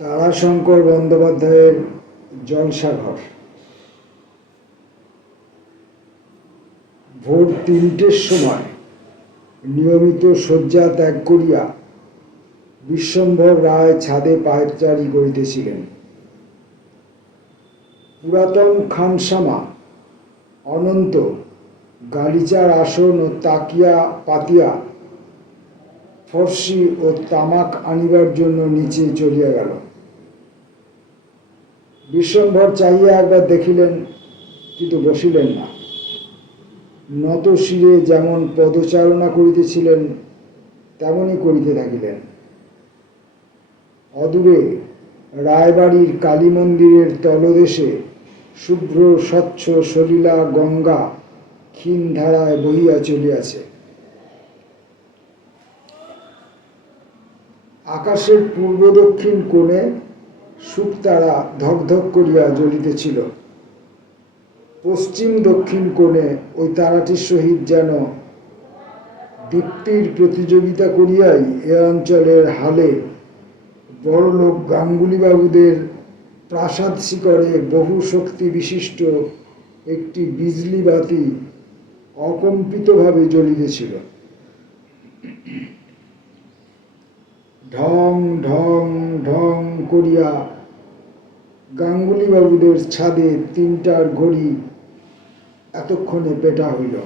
তারাশঙ্কর বন্দ্যোপাধ্যায়ের জলসাঘর। ভোর ৩টের সময় নিয়মিত শয্যা ত্যাগ করিয়া বিশ্বম্ভর রায় ছাদে পায়চারি করিতেছিলেন। পুরাতন খানসামা অনন্ত গালিচার আসন ও তাকিয়া পাতিয়া ফর্সি ও তামাক আনিবার জন্য নিচে চলিয়া গেল। বিশ্বম্ভর চাহিয়া একবার দেখিলেন, কিন্তু বসিলেন না। নত শিরে যেমন পদচারণা করিতেছিলেন তেমনই করিতে থাকিলেন। অদূরে রায়বাড়ির কালী মন্দিরের তলদেশে শুভ্র স্বচ্ছ সলিলা গঙ্গা ক্ষীণ ধারায় বহিয়া চলিয়াছে। আকাশের পূর্ব দক্ষিণ কোণে শুকতারা ধকধক করিয়া জ্বলিতেছিল। পশ্চিম দক্ষিণ কোণে ওই তারাটির সহিত যেন দীপ্তির প্রতিযোগিতা করিয়াই এ অঞ্চলের হালে বড়লোক গাঙ্গুলিবাবুদের প্রাসাদ শিখরে বহু শক্তি বিশিষ্ট একটি বিজলি বাতি অকম্পিতভাবে জ্বলিতেছিল। ঢং ঢং ঢং করিয়া গাঙ্গুলিবাবুদের ছাদে ৩টার ঘড়ি এতক্ষণে পেটা হইল।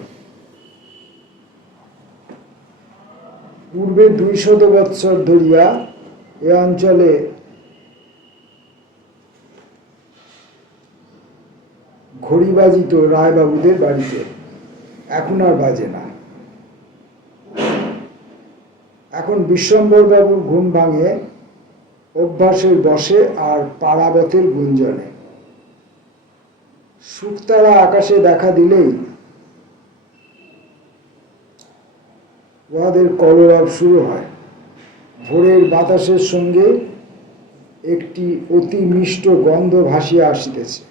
পূর্বে ২০০ বৎসর ধরিয়া এ অঞ্চলে ঘড়ি বাজিত রায়বাবুদের বাড়িতে, এখন আর বাজে না। এখন বিশ্বম্ভরবাবুর ঘুম ভাঙে অভ্যাসের বশে আর পারাবতের গুঞ্জনে। শুকতারা আকাশে দেখা দিলেই উহাদের কলরব শুরু হয়। ভোরের বাতাসের সঙ্গে একটি অতি মিষ্ট গন্ধ ভাসিয়া আসিতেছে।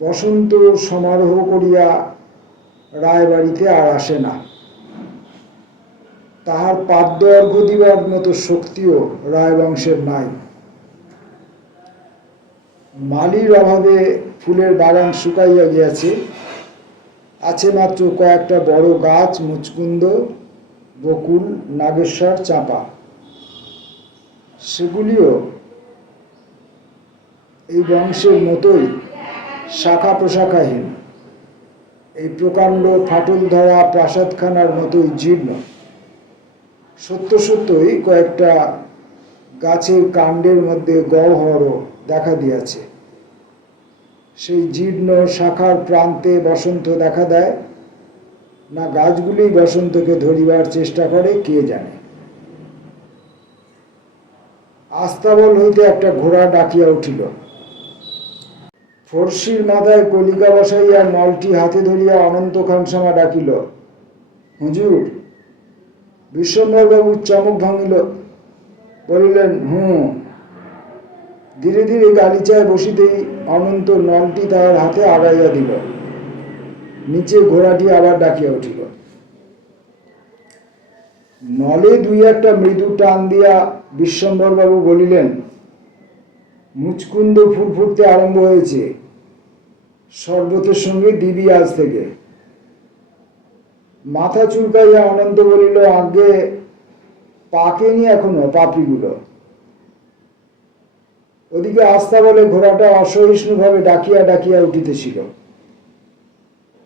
বসন্ত সমারোহ করিয়া রায়বাড়িতে আর আসে না। তাহার পাদ্য অর্ঘ্য দিবার মতো শক্তিও রায়বংশের নাই। মালির অভাবে ফুলের বাগান শুকাইয়া গিয়াছে। আছে মাত্র কয়েকটা বড় গাছ, মুচকুন্দ, বকুল, নাগেশ্বর, চাঁপা। সেগুলিও এই বংশের মতোই শাখা প্রশাখাহীন, এই প্রকাণ্ড ফাটল ধরা প্রাসাদখানার মতোই জীর্ণ। সত্য সত্যই কয়েকটা গাছের কাণ্ডের মধ্যে গহ্বরও দেখা দিয়াছে। সেই জীর্ণ শাখার প্রান্তে বসন্ত দেখা দেয় না গাছগুলি বসন্তকে ধরিবার চেষ্টা করে কে জানে। আস্তাবল হইতে একটা ঘোড়া ডাকিয়া উঠিল। ফর্সির মাথায় কলিকা বসাইয়া নলটি হাতে ধরিয়া অনন্ত খানসামা ডাকিল, হুজুর। বিশ্বম্ভরবাবুর চমক ভাঙিল, বলিলেন, হুঁ। ধীরে ধীরে গালিচায় বসিতেই অনন্ত নলটি তাহার হাতে আগাইয়া দিল। নিচে ঘোড়াটি আবার ডাকিয়া উঠিল। নলে ২-১টা মৃদু টান দিয়া বিশ্বম্ভরবাবু বলিলেন, মুচকুন্দ ফুল ফুটতে আরম্ভ হয়েছে। শরবতের সঙ্গে দিবি আজ থেকে। মাথা চুলকাইয়া অনন্ত বলিল, আগে পাকেনি এখনো পাপড়িগুলো। ওদিকে আস্তাবলে ঘোড়াটা অসহিষ্ণুভাবে ডাকিয়া ডাকিয়া উঠিতেছিল।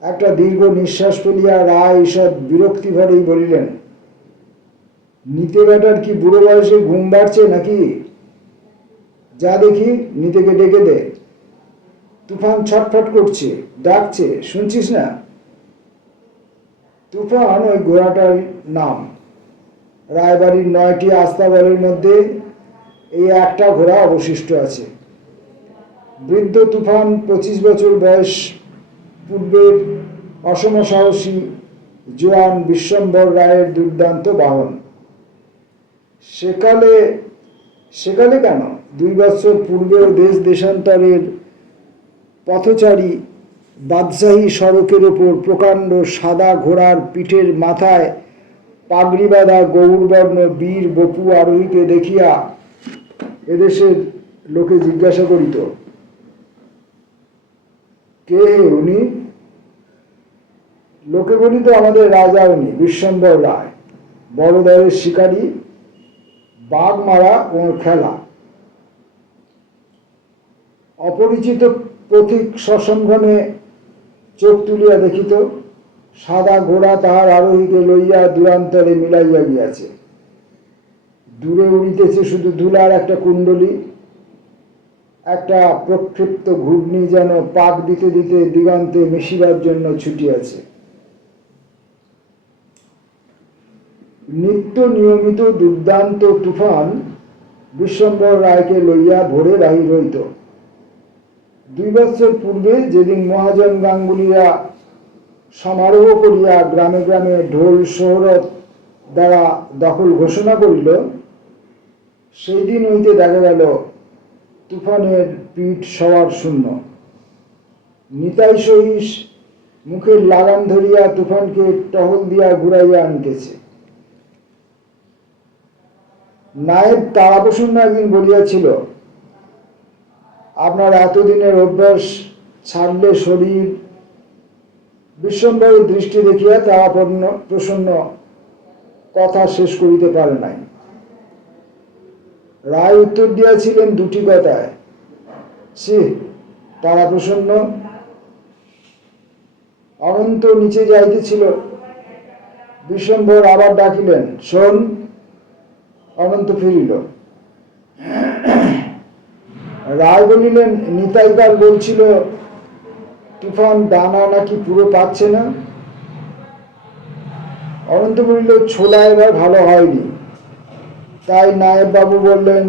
একটা দীর্ঘ নিঃশ্বাস ফেলিয়া রায় ঈষৎ বিরক্তি ভরেই বলিলেন, নিতে বেটার কি বুড়ো বয়সে ঘুম বাড়ছে নাকি? যা দেখি, নিতেকে ডেকে দে। তুফান ছটফট করছে, ডাকছে, শুনছিস না? তুফান ওই ঘোড়াটার নাম। রায়বাড়ির ৯টি আস্তাবলের মধ্যে এই একটা ঘোড়া অবশিষ্ট আছে। বৃদ্ধ তুফান ২৫ বছর বয়স, পূর্বের অসমসাহসী জোয়ান বিশ্বম্ভর রায়ের দুর্দান্ত বাহন। সেকালে কেন, ২ বছর পূর্বেও দেশ দেশান্তরের পথচারী বাদশাহী সড়কের ওপর প্রকাণ্ড সাদা ঘোড়ার পিঠের মাথায় পাগড়ি বাঁধা গৌরবর্ণ বীর বপু আরোহীকে দেখিয়া এদেশের লোকে জিজ্ঞাসা করিত, কে হে উনি? লোকে বলিত, আমাদের রাজা উনি, বিশ্বম্বর রায়, বড়দের শিকারী, বাঘ মারা ওর খেলা। অপরিচিত পথিক সসম্ভ্রমে চোখ তুলিয়া দেখিত, সাদা ঘোড়া তাহার আরোহীকে লইয়া দূরান্তরে মিলাইয়া গিয়াছে। দূরে উড়িতেছে শুধু ধুলার একটা কুণ্ডলী, একটা প্রক্ষিপ্ত ঘূর্ণি যেন পাক দিতে দিতে দিগন্তে মিশিবার জন্য ছুটিয়াছে। নিত্য নিয়মিত দুর্দান্ত তুফান বিশ্বম্বর রায়কে লইয়া ভোরে বাহির হইত। 2 বৎসর পূর্বে যেদিন মহাজন গাঙ্গুলিরা সমারোহ করিয়া গ্রামে গ্রামে ঢোল সোহরত দ্বারা দখল ঘোষণা করিল, সেই দিন হইতে দেখা গেল তুফানের পিঠ সবার শূন্য। নিতাই সহিস মুখের লাগাম ধরিয়া তুফানকে টহল দিয়া ঘুরাইয়া আনিতেছে। নায়েব তারাপ্রসন্ন একদিন বলিয়াছিল, আপনার এতদিনের অভ্যাস ছাড়লে শরীর। বিশ্বম্বরের দৃষ্টি দেখিয়া তারাপ্রসন্ন কথা শেষ করিতে পারে নাই। রায় উত্তর দিয়াছিলেন 2টি কথায়। সে তারাপ্রসন্ন। অনন্ত নিচে যাইতেছিল। বিশ্বম্বর আবার ডাকিলেন, শোন। অনন্ত ফিরিল। রায় বলিলেন, নিতাইকাল বলছিল তুফান দানা নাকি পুরো পাচ্ছে না। অনন্ত বলিল, ছোলা এবার ভালো হয়নি। তাই নায়েব বাবু বললেন,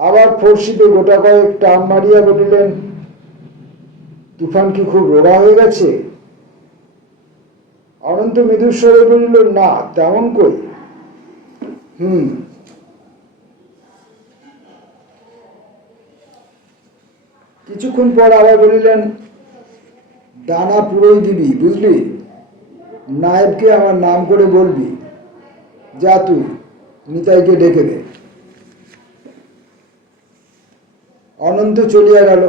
আবার ফর্সিতে গোটা কয়েক টান মারিয়া বলিলেন, তুফান কি খুব রোগা হয়ে গেছে? অনন্ত মৃদুস্বরে বলিল, না তেমন কই। কিছুক্ষণ পর আবার বলিলেন, দানা পুরোই দিবি, বুঝলি? নায়েবকে আমার নাম করে বলবি, যা তুই নিতাইকে ডেকে দে। অনন্ত চলিয়া গেল।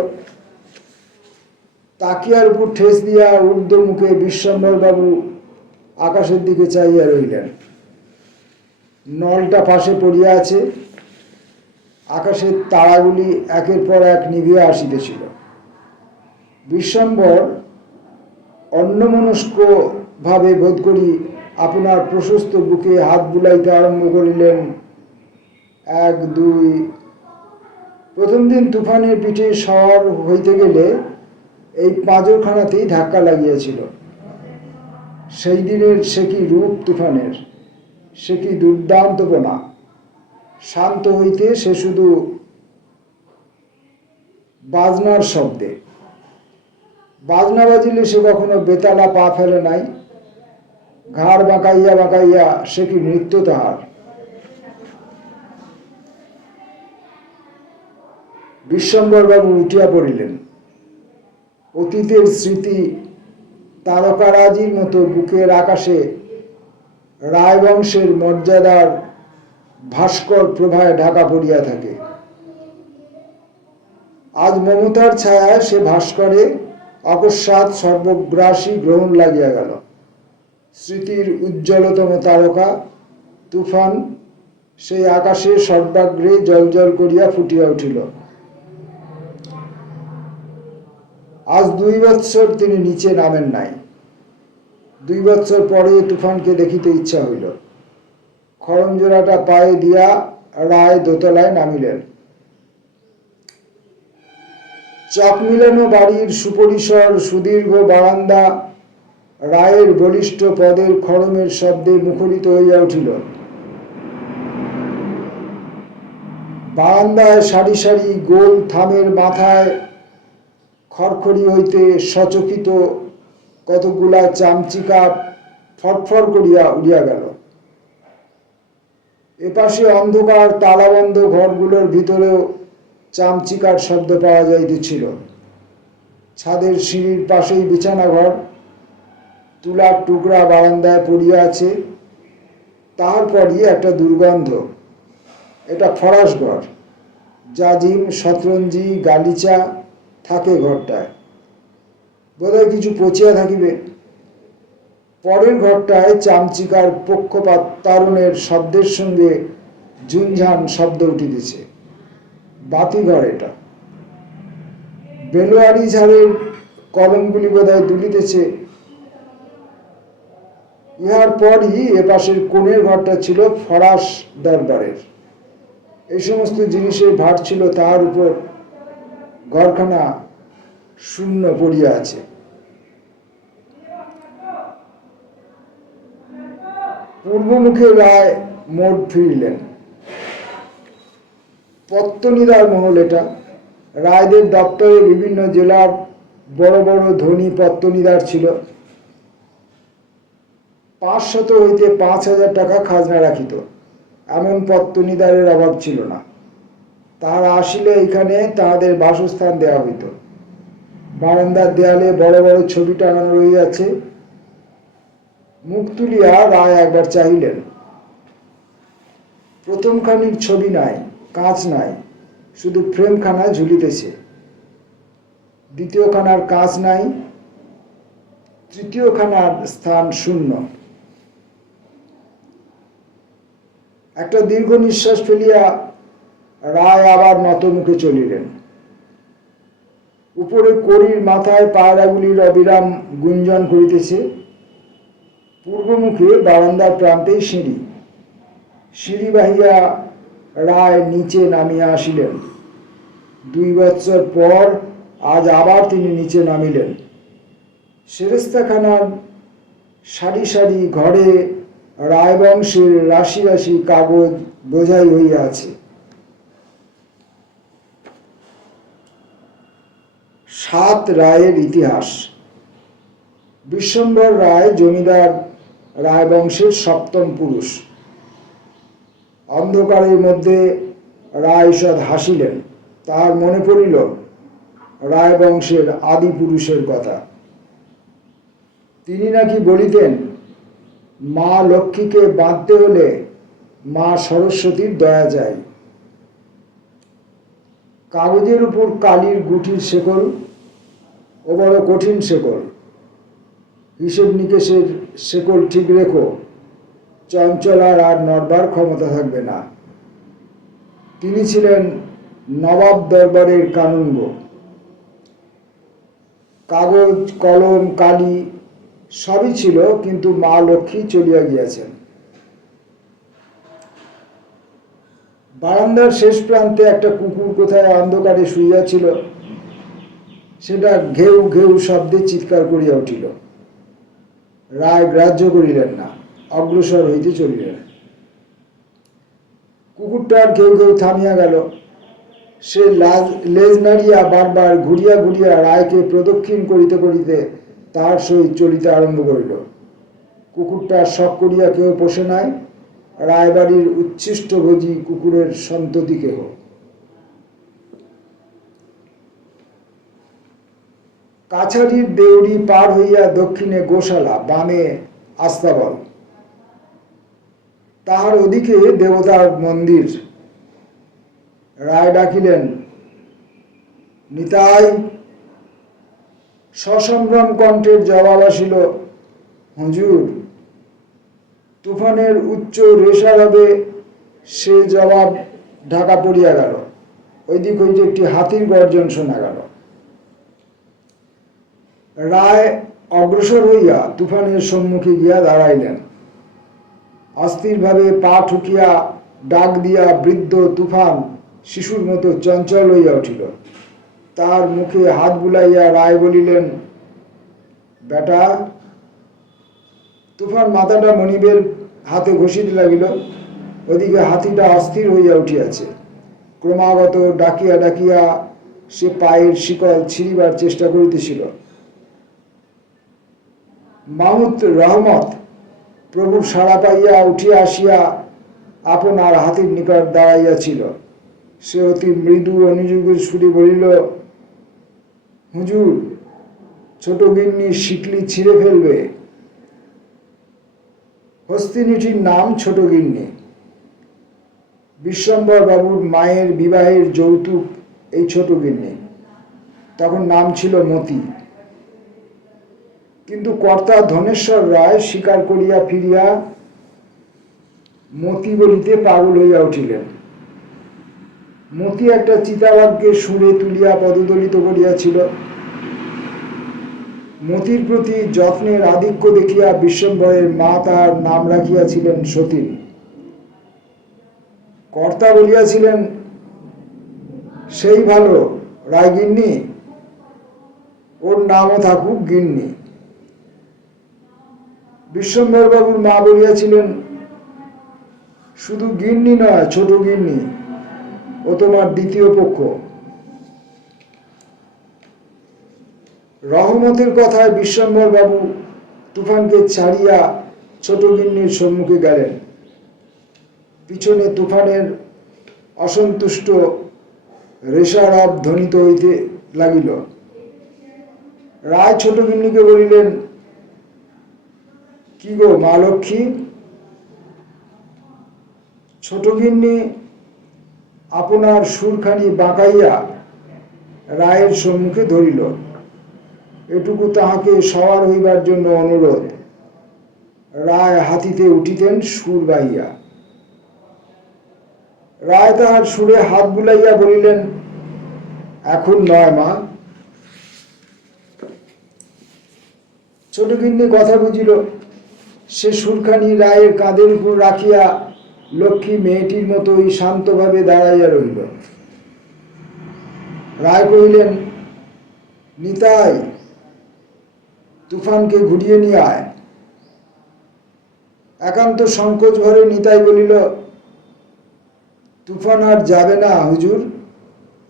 তাকিয়ার উপর ঠেস দিয়া ঊর্ধ্ব মুখে বিশ্বম্বর বাবু আকাশের দিকে চাইয়া রইলেন। নলটা পাশে পড়িয়া আছে। আকাশের তারাগুলি একের পর এক নিভিয়া আসিতেছিল। বিশ্বম্বর অন্যমনস্ক ভাবে বোধ করি আপনার প্রশস্ত বুকে হাত বুলাইতে আরম্ভ করিলেন। 1, 2। প্রথম দিন তুফানের পিঠে সওয়ার হইতে গেলে এই পাঁজরখানাতেই ধাক্কা লাগিয়াছিল। সেই দিনের সে কি রূপ তুফানের, সে কি দুর্দান্তপনা! শান্ত হইতে সে শুধু বাজনার শব্দে। বাজনা বাজিলে সে কখনো বেতালা পা ফেলে নাই। ঘাড় বাঁকাইয়া বাঁকাইয়া সে কি নৃত্য তাহার! বিশ্বম্বর বাবু উঠিয়া পড়িলেন। অতীতের স্মৃতি তারকারাজির মতো বুকের আকাশে রায়বংশের মর্যাদার ভাস্কর প্রভায় ঢাকা পড়িয়া থাকে। আজ মমতার ছায়ায় সে ভাস্করে অকস্মাৎ সর্বগ্রাসী গ্রহণ লাগিয়া গেল। স্মৃতির উজ্জ্বলতম তারকা তুফান সেই আকাশে সর্বাগ্রে জলজল করিয়া ফুটিয়া উঠিল। আজ 2 বৎসর তিনি নিচে নামেন নাই। 2 বৎসর পরে তুফানকে দেখিতে ইচ্ছা হইল। খড়মজোড়াটা পায়ে দিয়া রায় দোতলায় নামিলেন। চক মিলানো বাড়ির সুপরিসর সুদীর্ঘ বারান্দা রায়ের বলিষ্ঠ পদের খড়মের শব্দে মুখরিত হইয়া উঠিল। বারান্দায় সারি সারি গোল থামের মাথায় খড়খড়ি হইতে সচকিত কতগুলা চামচিকা ফটফর করিয়া উড়িয়া গেল। এপাশে অন্ধকার তালাবন্ধ ঘরগুলোর ভিতরেও চামচিকার শব্দ পাওয়া যাইতেছিল। ছাদের সিঁড়ির পাশেই বিছানা ঘর, তুলার টুকরা বারান্দায় পড়িয়া আছে। তারপরই একটা দুর্গন্ধ, এটা ফরাস ঘর। জাজিম, শতরঞ্জি, গালিচা থাকে ঘরটায়, বোধহয় কিছু পচিয়া থাকিবে। পরের ঘরটায় চামচিকার পক্ষপাত তারুণের শব্দের সঙ্গে ঝুনঝান শব্দ উঠিতেছে। বাতিঘর এটা। বেলোয়ারি ঝাড়ের কলমগুলি বোধহয় দুলিতেছে। ইহার পরই এপাশের কোণের ঘরটা ছিল ফরাস দরবারের। এই সমস্ত জিনিসের ভার ছিল তাহার উপর। ঘরখানা শূন্য পড়িয়া আছে। পূর্বমুখে রায় মোড় ফিরিলেন। পত্তনিদার মহল এটা। রায়দের দপ্তরে বিভিন্ন জেলার বড় বড় ধনী পত্তনিদার ছিল। 500 হইতে 5000 টাকা খাজনা রাখিত, এমন পত্তনিদারের অভাব ছিল না। তাহারা আসিলে এখানে তাহাদের বাসস্থান দেওয়া হইত। বারান্দার দেয়ালে বড় বড় ছবি টাঙানো রহিয়াছে। মুখ তুলিয়া রায় একবার চাহিলেন। প্রথমখানির ছবি নাই, কাঁচ নাই, শুধু ফ্রেমখানা ঝুলিতেছে। দ্বিতীয়খানার কাঁচ নাই, তৃতীয়খানার স্থান শূন্য। একটা দীর্ঘ নিঃশ্বাস ফেলিয়া রায় আবার নতমুখে চলিলেন। উপরে কড়ির মাথায় পায়রাগুলির অবিরাম গুঞ্জন করিতেছে। পূর্বমুখে বারান্দার প্রান্তেই সিঁড়ি। সিঁড়ি বাহিয়া রায় নিচে নামিয়া আসিলেন। 2 বৎসর পর আজ আবার তিনি নিচে নামিলেন। সেরেস্তাখানার সারি সারি ঘরে রায়বংশের রাশি রাশি কাগজ বোঝাই হইয়া আছে। 7 রায়ের ইতিহাস। বিশ্বম্বর রায় জমিদার রায়বংশের 7ম পুরুষ। অন্ধকারের মধ্যে রায় ঈষৎ হাসিলেন। তাহার মনে পড়িল রায়বংশের আদি পুরুষের কথা। তিনি নাকি বলিতেন, মা লক্ষ্মীকে বাঁধতে হলে মা সরস্বতীর দয়া চাই। কাগজের উপর কালির গুটির শেকল, ও বড় কঠিন শেকল। হিসেব নিকেশের শেকল ঠিক রেখো, চঞ্চলার আর নড়বার ক্ষমতা থাকবে না। তিনি ছিলেন নবাব দরবারের কানুনগো। কাগজ, কলম, কালি সবই ছিল, কিন্তু মা লক্ষ্মী চলিয়া গিয়াছেন। বারান্দার শেষ প্রান্তে একটা কুকুর কোথায় অন্ধকারে শুইয়াছিল। সেটা ঘেউ ঘেউ শব্দে চিৎকার করিয়া উঠিল। রায় গ্রাহ্য করিলেন না, অগ্রসর হইতে চলিলেন। কুকুরটার ঘেউ ঘেউ থামিয়া গেল। সে লেজ নাড়িয়া বারবার ঘুরিয়া ঘুরিয়া রায়কে প্রদক্ষিণ করিতে করিতে তাহার সহিত চলিতে আরম্ভ করিল। কুকুরটা শখ করিয়া কেউ পোষে নাই। রায়বাড়ির উচ্ছিষ্টভোজী কুকুরের সন্ততি কেহ। কাছারির দেউড়ি পার হইয়া দক্ষিণে গোশালা, বামে আস্তাবল। তাহার ওদিকে দেবতার মন্দির। রায় ডাকিলেন, নিতাই। সসম্ভ্রম কণ্ঠের জবাব আসিল, হুজুর। তুফানের উচ্চ রেশারবে সে জবাব ঢাকা পড়িয়া গেল। ওইদিক হইতে একটি হাতির গর্জন শোনা গেল। রায় অগ্রসর হইয়া তুফানের সম্মুখে গিয়া দাঁড়াইলেন। অস্থিরভাবে পা ঠুকিয়া ডাক দিয়া বৃদ্ধ তুফান শিশুর মতো চঞ্চল হইয়া উঠিল। তার মুখে হাত বুলাইয়া রায় বলিলেন, বেটা। তুফান মাথাটা মনিবের হাতে ঘষিতে লাগিল। ওদিকে হাতিটা অস্থির হইয়া উঠিয়াছে। ক্রমাগত ডাকিয়া ডাকিয়া সে পায়ের শিকল ছিঁড়িবার চেষ্টা করিতেছিল। মাহমুদ রহমত প্রভুর সাড়া পাইয়া উঠিয়া আসিয়া আপনার হাতির নিকট দাঁড়াইয়াছিল। সে অতি মৃদু অনুযোগের সুরে বলিল, হুজুর, ছোট গিন্নি শিকলি ছিঁড়ে ফেলবে। হস্তিনীটির নাম ছোট গিন্নি। বিশ্বম্বর বাবুর মায়ের বিবাহের যৌতুক এই ছোট গিন্নি, তখন নাম ছিল মতি। কিন্তু কর্তা ধনেশ্বর রায় স্বীকার করিয়া ফিরিয়া মতি বলিতে পাগল হইয়া উঠিলেন। মতি একটা চিতাবাঘকে সুরে তুলিয়া পদদলিত করিয়াছিল। মতির প্রতি যত্নের আধিক্য দেখিয়া বিশ্বম্বরের মা তাহার নাম রাখিয়াছিলেন সতীন। কর্তা বলিয়াছিলেন, সেই ভালো রায় গিন্নি, ওর নামও থাকুক গিন্নি। বিশ্বম্বর বাবুর মা বলিয়াছিলেন, শুধু গিন্নি নয়, ছোট গিন্নি, ও তোমার দ্বিতীয় পক্ষ। রহমতের কথায় বিশ্বম্বর বাবু তুফানকে ছাড়িয়া ছোট গিন্নির সম্মুখে গেলেন। পিছনে তুফানের অসন্তুষ্ট রেশারব ধ্বনিত হইতে লাগিল। রায় ছোট গিন্নিকে বলিলেন, কি গো মা লক্ষ্মী? ছোট গিন্নি আপনার সুরখানি বাঁকাইয়া রায়ের সম্মুখে ধরিল। এটুকু তাহাকে সওয়ার হইবার জন্য অনুরোধ। রায় হাতিতে উঠিতেন সুর গাইয়া। রায় তাহার সুরে হাত বুলাইয়া বলিলেন, এখন নয় মা। ছোট গিন্নি কথা বুঝিল। সে সুরখানি রায়ের কাঁধের উপর রাখিয়া লক্ষ্মী মেয়েটির মতোই শান্তভাবে দাঁড়াইয়া রহিল। রায় কহিলেন, নিতাই, তুফানকে ঘুরিয়ে নিয়ে আয়। একান্ত সংকোচ ভরে নিতাই বলিল, তুফান আর যাবে না হুজুর,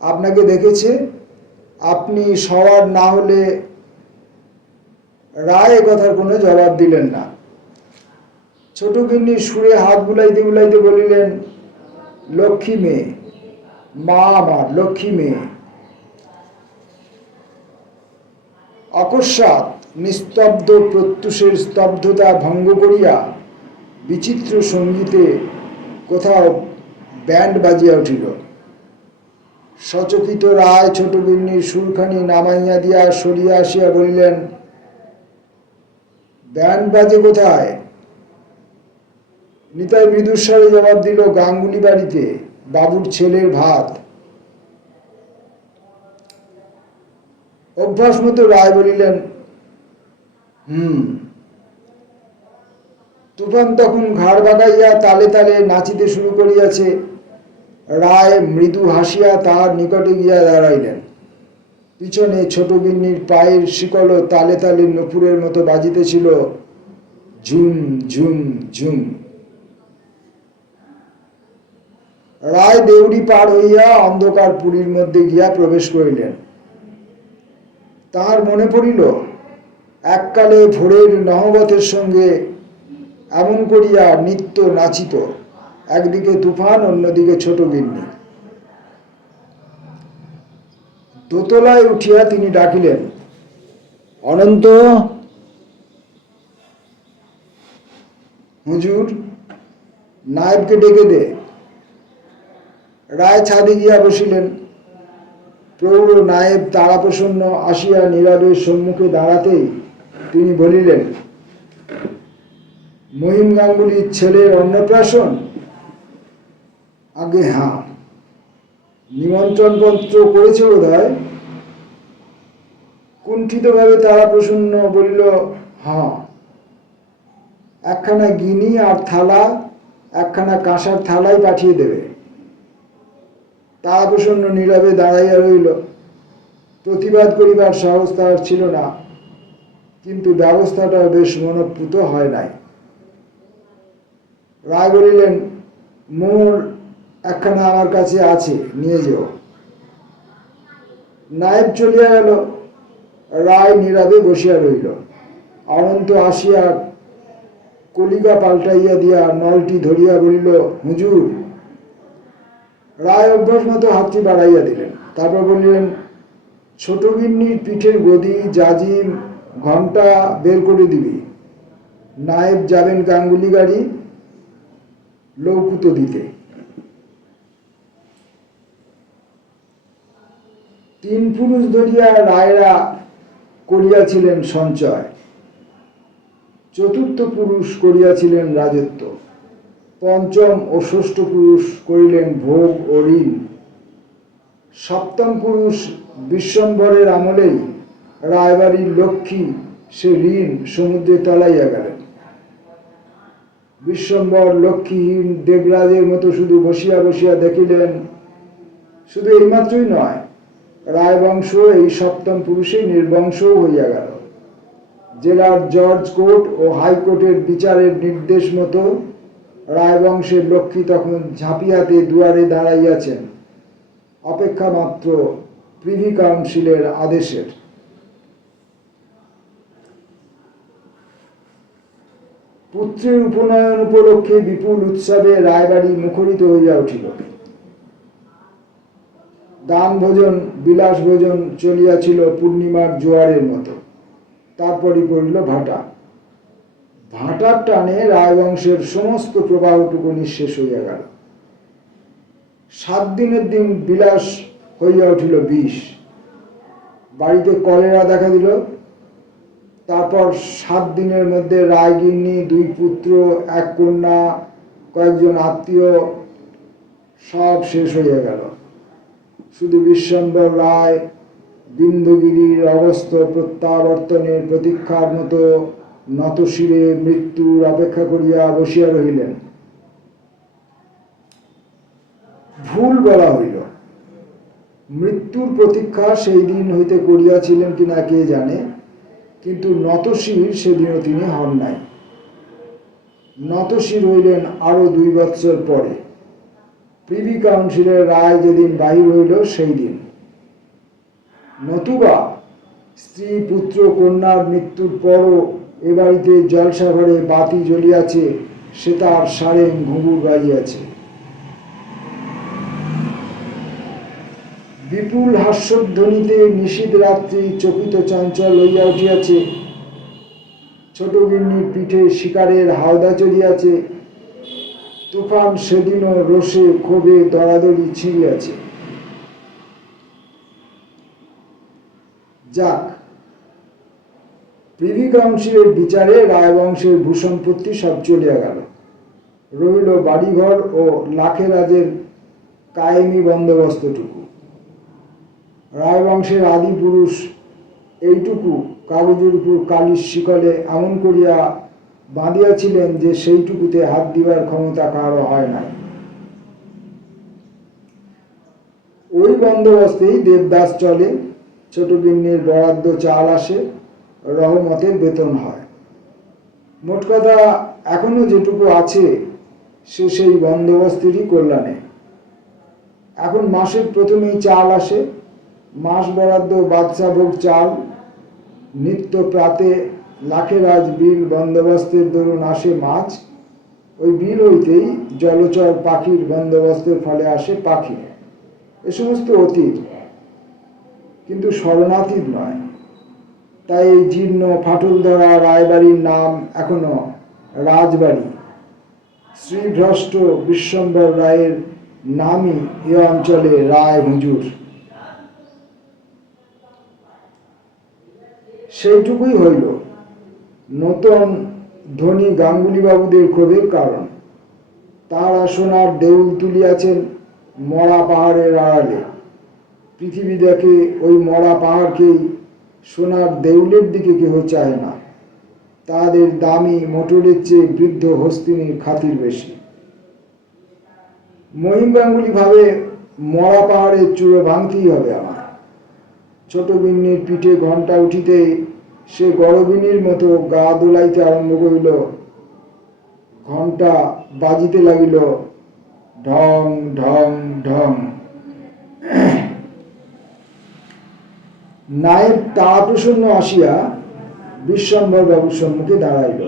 আপনাকে দেখেছে, আপনি সওয়ার না হলে। রায় কথার কোনো জবাব দিলেন না। ছোট গিন্নি সুরে হাত বুলাইতে বুলাইতে বলিলেন, লক্ষ্মী মেয়ে, মা আমার লক্ষ্মী মেয়ে। অকস্মাৎ নিস্তব্ধ প্রত্যুষের স্তব্ধতা ভঙ্গ করিয়া বিচিত্র সঙ্গীতে কোথাও ব্যান্ড বাজিয়া উঠিল। সচকিত রায় ছোট গিন্নির সুরখানি নামাইয়া দিয়া সরিয়া আসিয়া বলিলেন, ব্যান্ড বাজে কোথায়? নিতাই মৃদুস্বরে জবাব দিল, গাঙ্গুলি বাড়িতে, বাবুর ছেলের ভাত। অভ্যাস মতো রায় বলিলেন, তুফান তখন ঘাড় বাগাইয়া তালে তালে নাচিতে শুরু করিয়াছে। রায় মৃদু হাসিয়া তাহার নিকটে গিয়া দাঁড়াইলেন। পিছনে ছোট গিন্নির পায়ের শিকল তালে তালে নূপুরের মতো বাজিতেছিল, ঝুম ঝুম ঝুম। রায় দেউড়ি পার হইয়া অন্ধকার পুরীর মধ্যে গিয়া প্রবেশ করিলেন। তাহার মনে পড়িল, এককালে ভোরের নহবতের সঙ্গে এমন করিয়া নিত্য নাচিত, একদিকে তুফান, অন্যদিকে ছোট গিন্নি। দোতলায় উঠিয়া তিনি ডাকিলেন, অনন্ত। হুজুর, নায়েবকে ডেকে দে। রায় ছাদে গিয়া বসিলেন। প্রৌঢ় নায়েব তারাপ্রসন্ন আসিয়া নীরবের সম্মুখে দাঁড়াতেই তিনি বলিলেন, মহিম গাঙ্গুলির ছেলের অন্নপ্রাশন? আগে হ্যাঁ। নিমন্ত্রণপত্র করেছে বোধ হয়। কুণ্ঠিতভাবে তারাপ্রসন্ন বলিল, হ্যাঁ। একখানা গিনি আর থালা, একখানা কাঁসার থালাই পাঠিয়ে দেবে। তারাপ্রসন্ন নীরবে দাঁড়াইয়া রইল। প্রতিবাদ করিবার সাহস তাহার ছিল না, কিন্তু ব্যবস্থাটাও বেশ মনঃপূত হয় নাই। রায় বলিলেন, মোর একখানা আমার কাছে আছে, নিয়ে যেও। নায়েব চলিয়া গেল। রায় নীরবে বসিয়া রইল। অনন্ত আসিয়া কলিকা পাল্টাইয়া দিয়া নলটি ধরিয়া বলিল, হুজুর। রায় অভ্যাস মতো হাতটি বাড়াইয়া দিলেন। তারপর বললেন, ছোট গিন্নির পিঠের গদি, জাজিম, ঘন্টা বের করে দিবি। নায়েব যাবেন গাঙ্গুলি গাড়ি লৌকুতো দিতে। তিন পুরুষ ধরিয়া রায়রা করিয়াছিলেন সঞ্চয়, চতুর্থ পুরুষ করিয়াছিলেন রাজত্ব, পঞ্চম ও ষষ্ঠ পুরুষ করিলেন ভোগ ও ঋণ, সপ্তম পুরুষ বিশ্বম্বরের আমলেই রায়বাড়ির লক্ষ্মী সে ঋণ সমুদ্রে তলাইয়া গেলেন। বিশ্বম্বর লক্ষ্মীহীন দেবরাজের মতো শুধু বসিয়া বসিয়া দেখিলেন। শুধু এইমাত্রই নয়, রায়বংশ এই সপ্তম পুরুষেই নির্বংশও হইয়া গেল। জেলার জর্জ কোর্ট ও হাইকোর্টের বিচারের নির্দেশ মতো রায়বংশের লক্ষ্মী তখন ঝাঁপিয়াতে দুয়ারে দাঁড়াইয়াছেন, অপেক্ষা মাত্র প্রিভি কাউন্সিলের আদেশের। পুত্রের উপনয়ন উপলক্ষে বিপুল উৎসবে রায়বাড়ি মুখরিত হইয়া উঠিল। দান ভোজন বিলাস ভোজন চলিয়াছিল পূর্ণিমার জোয়ারের মতো। তারপরই পড়িল ভাটা। ভাটার টানে রায়বংশের সমস্ত প্রবাহটুকু নিঃশেষ হইয়া গেল। 7 দিনের দিন বিলাস হইয়া উঠিল বিষ। বাড়িতে কলেরা দেখা দিল। তারপর 7 দিনের মধ্যে রায়গিন্নি, 2 পুত্র, 1 কন্যা, কয়েকজন আত্মীয় সব শেষ হইয়া গেল। শুধু বিশ্বম্বর রায় বিন্দুগিরির অবস্থ প্রত্যাবর্তনের প্রতীক্ষার মতো নতশিরে মৃত্যুর অপেক্ষা করিয়া বসিয়া রহিলেন। ভুল বলা হইল। মৃত্যুর প্রতীক্ষা সেই দিন হইতে করিয়াছিলেন কিনা কে জানে, কিন্তু নতশির সেদিনও তিনি হন নাই। নতশির হইলেন আরো 2 বৎসর পরে, প্রিভি কাউন্সিলের রায় যেদিন বাহির হইল সেই দিন। নতুবা স্ত্রী পুত্র কন্যার মৃত্যুর পরও এ বাড়িতে জলসা ঘরে বাতি জ্বলিয়াছে, সে তার সারেং ঘুঙুর বাজিয়াছে। বিপুল হাস্যধ্বনিতে নিশীথ রাত্রি চকিত চঞ্চল হইয়া উঠিয়াছে। ছোট গিন্নির পিঠে শিকারের হাওদা চড়িয়াছে। তুফান সেদিনও রোষে ক্ষোভে দরাদরি ছিঁড়িয়াছে। যাক, প্রিভি কাউন্সিলের বিচারে রায়বংশের ভূসম্পত্তি সব চলিয়া গেল। রহিল বাড়িঘর ও লাখেরাজের কায়েমি বন্দোবস্তটুকু। রায়বংশের আদি পুরুষ এইটুকু কাগজের উপর কালির শিকলে এমন করিয়া বাঁধিয়াছিলেন যে সেইটুকুতে হাত দিবার ক্ষমতা কারো হয় নাই। ওই বন্দোবস্তেই দেবদাস চলে, ছোট গিন্নির বরাদ্দ চাল আসে, রহমতের বেতন হয়। মোট কথা এখনো যেটুকু আছে সে সেই বন্দোবস্তেরই কল্যাণে। এখন মাসের প্রথমেই চাল আসে, মাস বরাদ্দ বাদশাভোগ চাল। নিত্য প্রাতে লাখেরাজ বিল বন্দোবস্তের দরুন আসে মাছ। ওই বিল হইতেই জলচর পাখির বন্দোবস্তের ফলে আসে পাখি। এ সমস্ত অতীত, কিন্তু স্মরণাতীত নয়। তাই এই জীর্ণ ফাটল ধরা রায়বাড়ির নাম এখনো রাজবাড়ি। শ্রীভ্রষ্ট বিশ্বম্বর রায়ের নামই এ অঞ্চলে রায় হুজুর। সেইটুকুই হইল নতুন ধনী গাঙ্গুলি বাবুদের ক্ষোভের কারণ। তাঁরা সোনার দেউল তুলিয়াছেন মরা পাহাড়ের আড়ালে। পৃথিবী দেখে ওই মরা পাহাড়কেই, সোনার দেউলের দিকে কেহ চায় না। তাদের দামি মোটরের চেয়ে বৃদ্ধ হস্তিনীর খাতির বেশি। মহিম গাঙ্গুলি ভাবে মরা পাহাড়ের চূড়ো ভাঙতেই হবে আমার। ছোট গিন্নির পিঠে ঘণ্টা উঠিতে সে গড়বিনীর মতো গা দোলাইতে আরম্ভ করিল। ঘণ্টা বাজিতে লাগিল, ঢং ঢং ঢং। নায়েব তাড়াপ্রসন্ন আসিয়া বিশ্বম্বর বাবুর সম্মুখে দাঁড়াইল।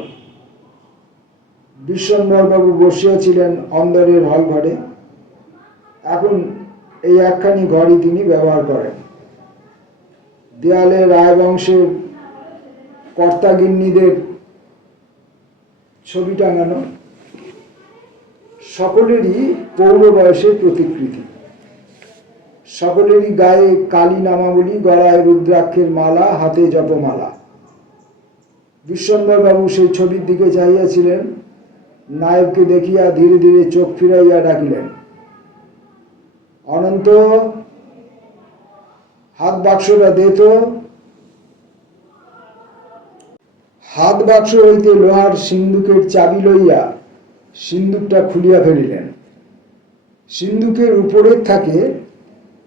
বিশ্বম্বর বাবু বসিয়াছিলেন অন্দরের হল ঘরে। এখন এই একখানি ঘরই তিনি ব্যবহার করেন। দেয়ালে রায়বংশের কর্তাগিন্নিদের ছবি টাঙানো, সকলেরই পৌর বয়সের প্রতিকৃতি। সকলেরই গায়ে কালী নামাবলী, গলায় রুদ্রাক্ষের মালা, হাতে জপমালা। বিশ্বম্বর বাবু সেই ছবির দিকে চাহিয়াছিলেন। নায়েবকে দেখিয়া ধীরে ধীরে চোখ ফিরাইয়া ডাকিলেন, অনন্ত, হাত বাক্সটা দে তো। হাত বাক্স হইতে লোহার সিন্দুকের চাবি লইয়া সিন্দুকটা খুলিয়া ফেলিলেন। সিন্দুকের উপরের থাকে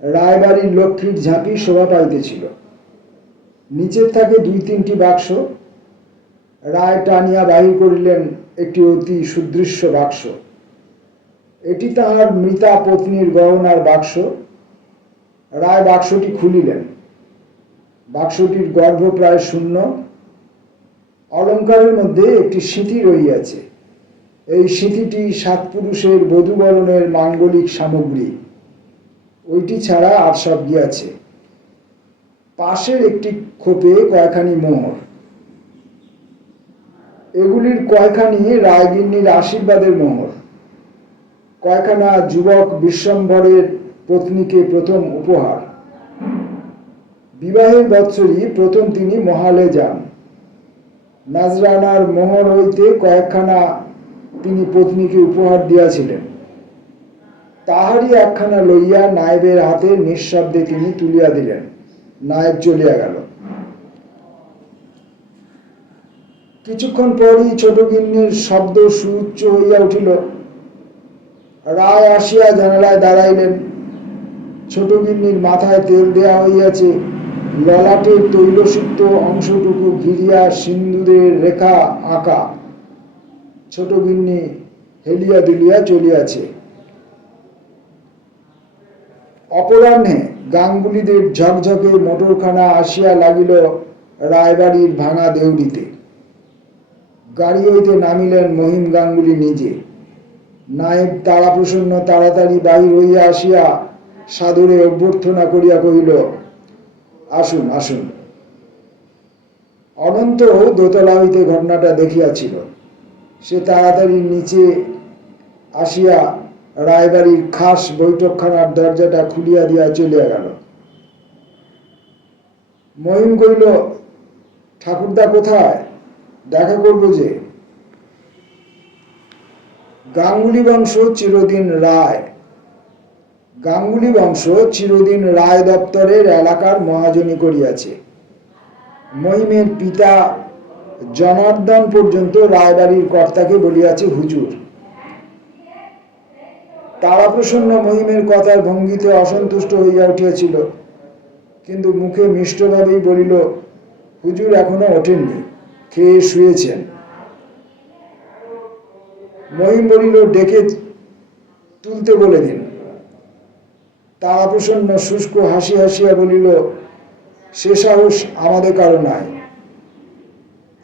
রায়বাড়ির লক্ষ্মীর ঝাঁপি শোভা পাইতেছিল। নিচের থাকে 2-3টি বাক্স। রায় টানিয়া বাহির করিলেন একটি অতি সুদৃশ্য বাক্স। এটি তাহার মৃতা পত্নীর গহনার বাক্স। রায় বাক্সটি খুলিলেন। বাক্সটির গর্ভ প্রায় শূন্য। অলঙ্কারের মধ্যে একটি সিঁথি রহিয়াছে। এই সিঁথিটি 7 পুরুষের বধূবরণের মাঙ্গলিক সামগ্রী। ওইটি ছাড়া আর সব গিয়াছে। পাশের একটি খোপে কয়খানি মোহর। এগুলির কয়খানি রায়গিন্নির আশীর্বাদের মোহর। কয়খানা যুবক বিশ্বম্ভরের পত্নীকে প্রথম উপহার। বিবাহের বৎসরই প্রথম তিনি মহালে যান। নাজরানার মোহর হইতে কয়েকখানা তিনি পত্নীকে উপহার দিয়াছিলেন। তাহারই একখানা লইয়া নায়েবের হাতে নিঃশব্দে তিনি তুলিয়া দিলেন। নায়েব চলিয়া গেল। কিছুক্ষণ পরই ছোট গিন্নির শব্দ সুউচ্চ হইয়া উঠিল। রায় আসিয়া জানালায় দাঁড়াইলেন। ছোট গিন্নির মাথায় তেল দেয়া হইয়াছে। ললাটের তৈলসিক্ত অংশটুকু ঘিরিয়া সিন্দুরের রেখা আঁকা। ছোট গিন্নি হেলিয়া দুলিয়া চলিয়াছে। অপরাহ্নে গাঙ্গুলিদের ঝকঝকে মোটরখানা আসিয়া লাগিল রায়বাড়ির ভাঙা দেউড়িতে। গাড়ি হইতে নামিলেন মহিম গাঙ্গুলি নিজে। নায়েব তারাপ্রসন্ন তাড়াতাড়ি বাহির হইয়া আসিয়া সাদরে অভ্যর্থনা করিয়া কহিল, আসুন আসুন। অনন্ত দোতলা হইতে ঘটনাটা দেখিয়াছিল। সে তাড়াতাড়ি নিচে আসিয়া রায়বাড়ির খাস বৈঠকখানার দরজাটা খুলিয়া দিয়া চলিয়া গেল। মহিম কহিল, ঠাকুরদা কোথায়? দেখা করব যে। গাঙ্গুলি বংশ চিরদিন রায়। গাঙ্গুলি বংশ চিরদিন রায় দপ্তরের এলাকার মহাজনী করিয়াছে। মহিমের পিতা জনার্দন পর্যন্ত রায়বাড়ির কর্তাকে বলিয়াছে হুজুর। তারাপ্রসন্ন মহিমের কথার ভঙ্গিতে অসন্তুষ্ট হইয়া উঠিয়াছিল, কিন্তু মুখে মিষ্টভাবেই বলিল, হুজুর এখনো ওঠেননি, খেয়ে শুয়েছেন। মহিম বলিল, ডেকে তুলতে বলে দিন। তারাপ্রসন্ন শুষ্ক হাসি হাসিয়া বলিল, সে সাহস আমাদের কারো নাই।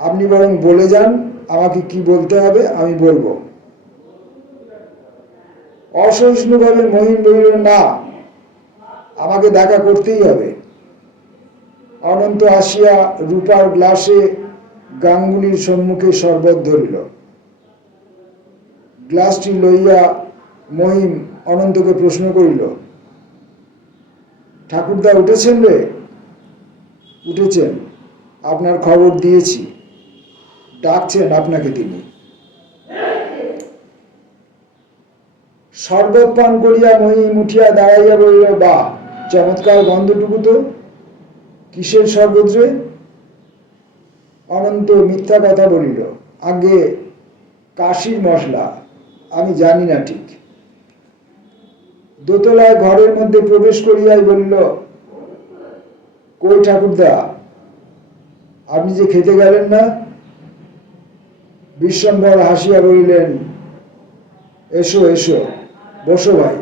আপনি বরং বলে যান আমাকে কি বলতে হবে, আমি বলবো। অসহিষ্ণুভাবে মহিম বলিল, না, আমাকে দেখা করতেই হবে। অনন্ত আসিয়া রূপার গ্লাসে গাঙ্গুলির সম্মুখে শরবত ধরিল। গ্লাসটি লইয়া মহিম অনন্তকে প্রশ্ন করিল, ঠাকুরদা উঠেছেন রে? উঠেছেন, আপনার খবর দিয়েছি, ডাকছেন আপনাকে তিনি। শরবত পান করিয়া মহিম উঠিয়া দাঁড়াইয়া বলিল, বাহ, চমৎকার গন্ধটুকু তো। কিসের শরবত রে? অনন্ত মিথ্যা কথা বলিল, আগে কাশির মশলা, আমি জানি না ঠিক। দোতলায় ঘরের মধ্যে প্রবেশ করিয়াই বলিল, কই ঠাকুরদা, আপনি যে খেতে গেলেন না? বিশ্বম্ভর হাসিয়া বলিলেন, এসো এসো, বসো ভাই।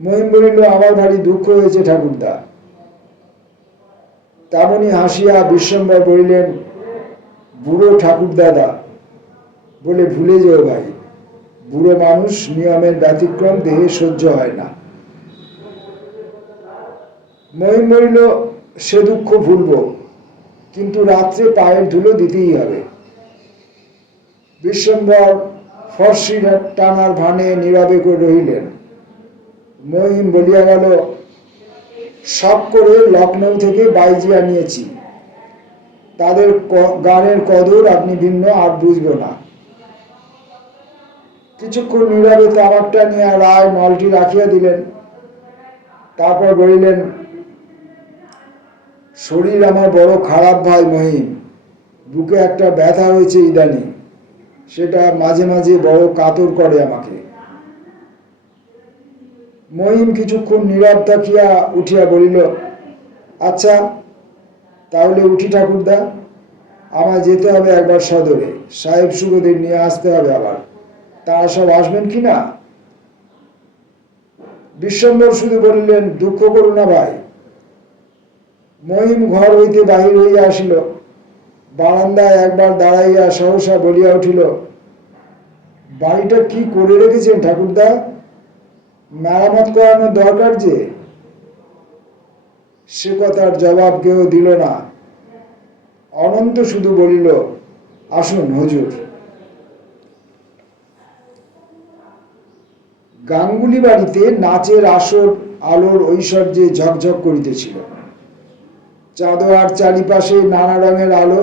মহিম বলিল, আমার ভারী দুঃখ হয়েছে ঠাকুরদা। তেমনি হাসিয়া বিশ্বম্ভর বলিলেন, বুড়ো ঠাকুরদাদা বলে ভুলে যেও ভাই, বুড়ো মানুষ, নিয়মের ব্যতিক্রম দেহে সহ্য হয় না। মহিম বলিল, সে দুঃখ ভুলব, কিন্তু রাত্রে পায়ের ধুলো দিতেই হবে। বিশ্বম্ভর ফর্সি টানার ভানে নীরবে করে রহিলেন। মহিম বলিয়া গেল, শখ করে লখনৌ থেকে বাইজি আনিয়েছি, তাদের গানের কদর আপনি ভিন্ন আর বুঝব না। কিছুক্ষণ নীরবে তামাকটা নিয়ে রায় নলটি রাখিয়া দিলেন। তারপর বলিলেন, শরীর আমার বড় খারাপ ভাই মহিম, বুকে একটা ব্যথা হয়েছে ইদানিং, সেটা মাঝে মাঝে বড় কাতর করে আমাকে। মহিম কিছুক্ষণ নীরব থাকিয়া উঠিয়া বলিল, আচ্ছা তাহলে উঠি ঠাকুরদা, আমার যেতে হবে একবার সদরে, সাহেব সুগদের নিয়ে আসতে হবে আবার, তারা সব আসবেন কি না? বিশ্বম্বর শুধু বলিলেন, দুঃখ করো না ভাই। মহিম ঘর হইতে বাহির হইয়া আসিল। বারান্দায় একবার দাঁড়াইয়া সহসা বলিয়া উঠিল, বাড়িটা কি করে রেখেছেন ঠাকুরদা, মেরামত করানোর দরকার যে। সে কথার জবাব কেউ দিল না। অনন্ত শুধু বলিল, আসুন হুজুর। গাঙ্গুলি বাড়িতে নাচের আসর আলোর ঐশ্বর্যে ঝকঝক করিতেছিল। চাঁদোয়ার চারিপাশে নানা রঙের আলো,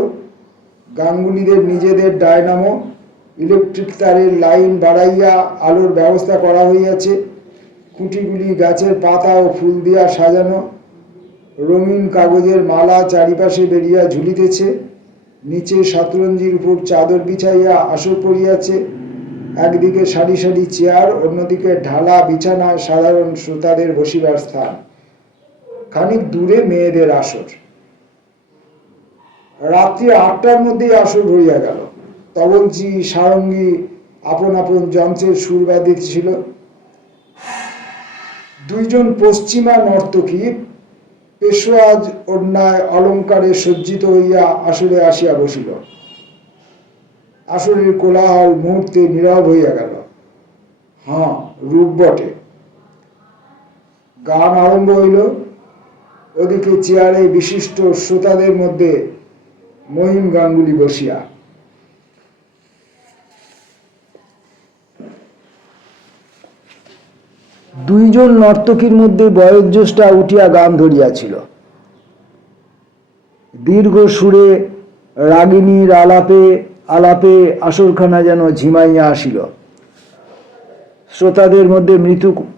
গাঙ্গুলিদের নিজেদের ডায়নামো, ইলেকট্রিক তারের লাইন বাড়াইয়া আলোর ব্যবস্থা করা হইয়াছে, খুঁটিগুলি গাছের পাতা ও ফুল দিয়া সাজানো, রঙিন কাগজের মালা চারিপাশে বেরিয়া ঝুলিতেছে, নিচে শতরঞ্জির উপর চাদর বিছাইয়া আসর পড়িয়াছে, একদিকে সারি সারি চেয়ার, অন্যদিকে ঢালা বিছানা, সাধারণ শ্রোতাদের বসিবার স্থান, খানিক দূরে মেয়েদের আসর। রাত্রি 8টার মধ্যেই আসর ভরিয়া গেল। তবলচি সারঙ্গী আপন আপন যন্ত্রের সুর বাঁধিতেছিল। দুইজন পশ্চিমা নর্তকী পেশোয়াজ ওড়নায় অলঙ্কারে সজ্জিত হইয়া আসরে আসিয়া বসিল। আসরের কোলাহল মুহূর্তে নীরব হইয়া গেল। হ্যাঁ, রূপ বটে। গান আরম্ভ হইল। ওদিকে চেয়ারে বিশিষ্ট শ্রোতাদের মধ্যে মহিম গাঙ্গুলি বসিয়া। দুইজন নর্তকীর মধ্যে বয়োজ্যেষ্ঠা উঠিয়া গান ধরিয়াছিল। দীর্ঘ সুরে রাগিনীর আলাপে আলাপে আসরখানা যেন ঝিমাইয়া আসিল। শ্রোতাদের মধ্যে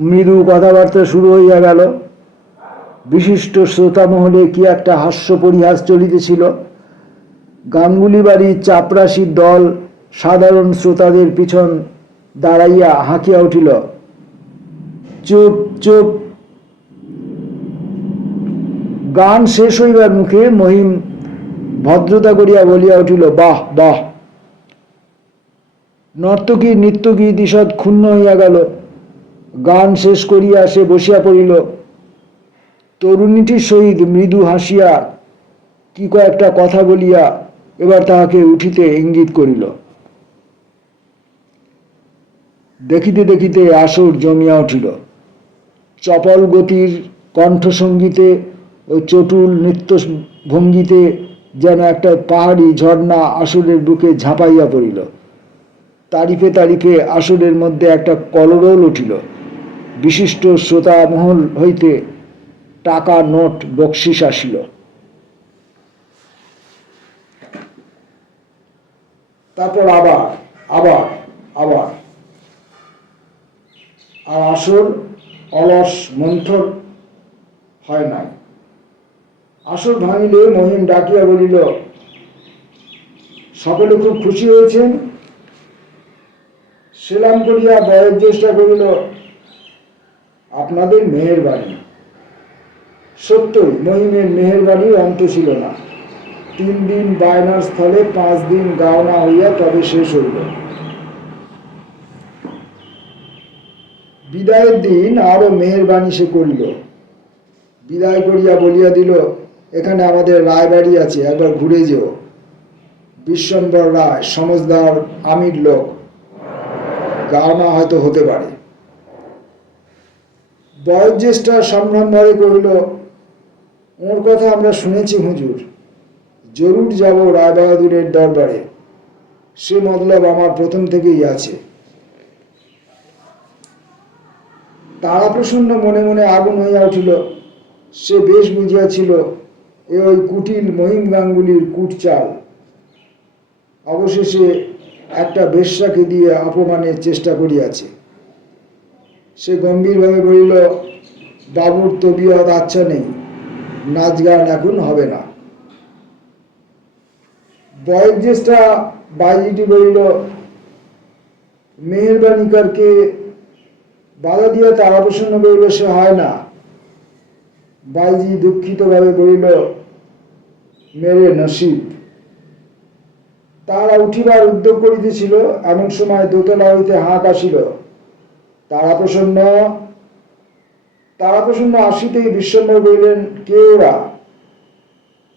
মৃদু কথাবার্তা শুরু হইয়া গেল। বিশিষ্ট শ্রোতা মহলে কি একটা হাস্য পরিহাস চলিতেছিল। গাঙ্গুলি বাড়ির চাপরাশির দল সাধারণ শ্রোতাদের পিছন দাঁড়াইয়া হাঁকিয়া উঠিল, চুপ চুপ। গান শেষ হইবার মুখে মহিম ভদ্রতা করিয়া বলিয়া উঠিল, বাহ বাহ। নর্তকীর নৃত্যগীত ঈষৎ ক্ষুণ্ণ হইয়া গেল। গান শেষ করিয়া সে বসিয়া পড়িল। তরুণীটির সহিত মৃদু হাসিয়া কি কয়েকটা কথা বলিয়া এবার তাহাকে উঠিতে ইঙ্গিত করিল। দেখিতে দেখিতে আসর জমিয়া উঠিল। চপল গতির কণ্ঠসঙ্গীতে ও চটুল নৃত্য ভঙ্গিতে যেন একটা পাহাড়ি ঝর্ণা আসরের বুকে ঝাঁপাইয়া পড়িল। তারিফে তারিফে আসরের মধ্যে একটা কলরোল উঠিল। বিশিষ্ট শ্রোতা মহল হইতে টাকা নোট বকশিস আসিল। তারপর আবার আবার আবার, আর আসর অলস মন্থর হয় নাই। আসর ভাঙিলে মহিম ডাকিয়া বলিল, সকলে খুব খুশি হয়েছেন? সেলাম করিয়া বয়োজ্যেষ্ঠা করিল, আপনাদের মেহেরবানি। সত্যই মহিমের মেহেরবানির অন্ত ছিল না। 3 দিন বায়নার স্থলে 5 দিন গাওনা হইয়া তবে শেষ হইল। বিদায়ের দিন আরো মেহেরবানি সে করিল। বিদায় করিয়া বলিয়া দিল, এখানে আমাদের রায়বাড়ি আছে, একবার ঘুরে যেও। বিশ্বম্বর রায় সমজদার আমির লোক, গাওনা হয়তো হতে পারে। বয়োজ্যেষ্ঠা সম্ভ্রমভরে কহিল, ওর কথা আমরা শুনেছি হুজুর, জরুর যাব রায়বাহাদুরের দরবারে, সে মতলব আমার প্রথম থেকেই আছে। তারাপ্রসন্ন মনে মনে আগুন হইয়া উঠিল। সে বেশ বুঝিয়াছিল এ ওই কুটিল মহিম গাঙ্গুলির কুটচাল। অবশেষে একটা বেশ্যাকে দিয়ে অপমানের চেষ্টা করিয়াছে। সে গম্ভীরভাবে বলিল, বাবুর তবিয়ত আচ্ছা নেই, নাচ গান এখন হবে না। বয়োজ্যেষ্ঠা বাইজিটি বলিল, মেহেরবানি করকে বাধা দিয়ে তারাপ্রসন্ন বলিল, সে হয় না। বাইজি দুঃখিতভাবে বলিল, মেরে নসিব। তারা উঠিবার উদ্যোগ করিতেছিল, এমন সময় দোতলা হইতে হাঁক আসিল, তারাপ্রসন্ন। তারাপ্রসন্ন আসিতেই বিশ্বম্বর বলিলেন, কে ওরা?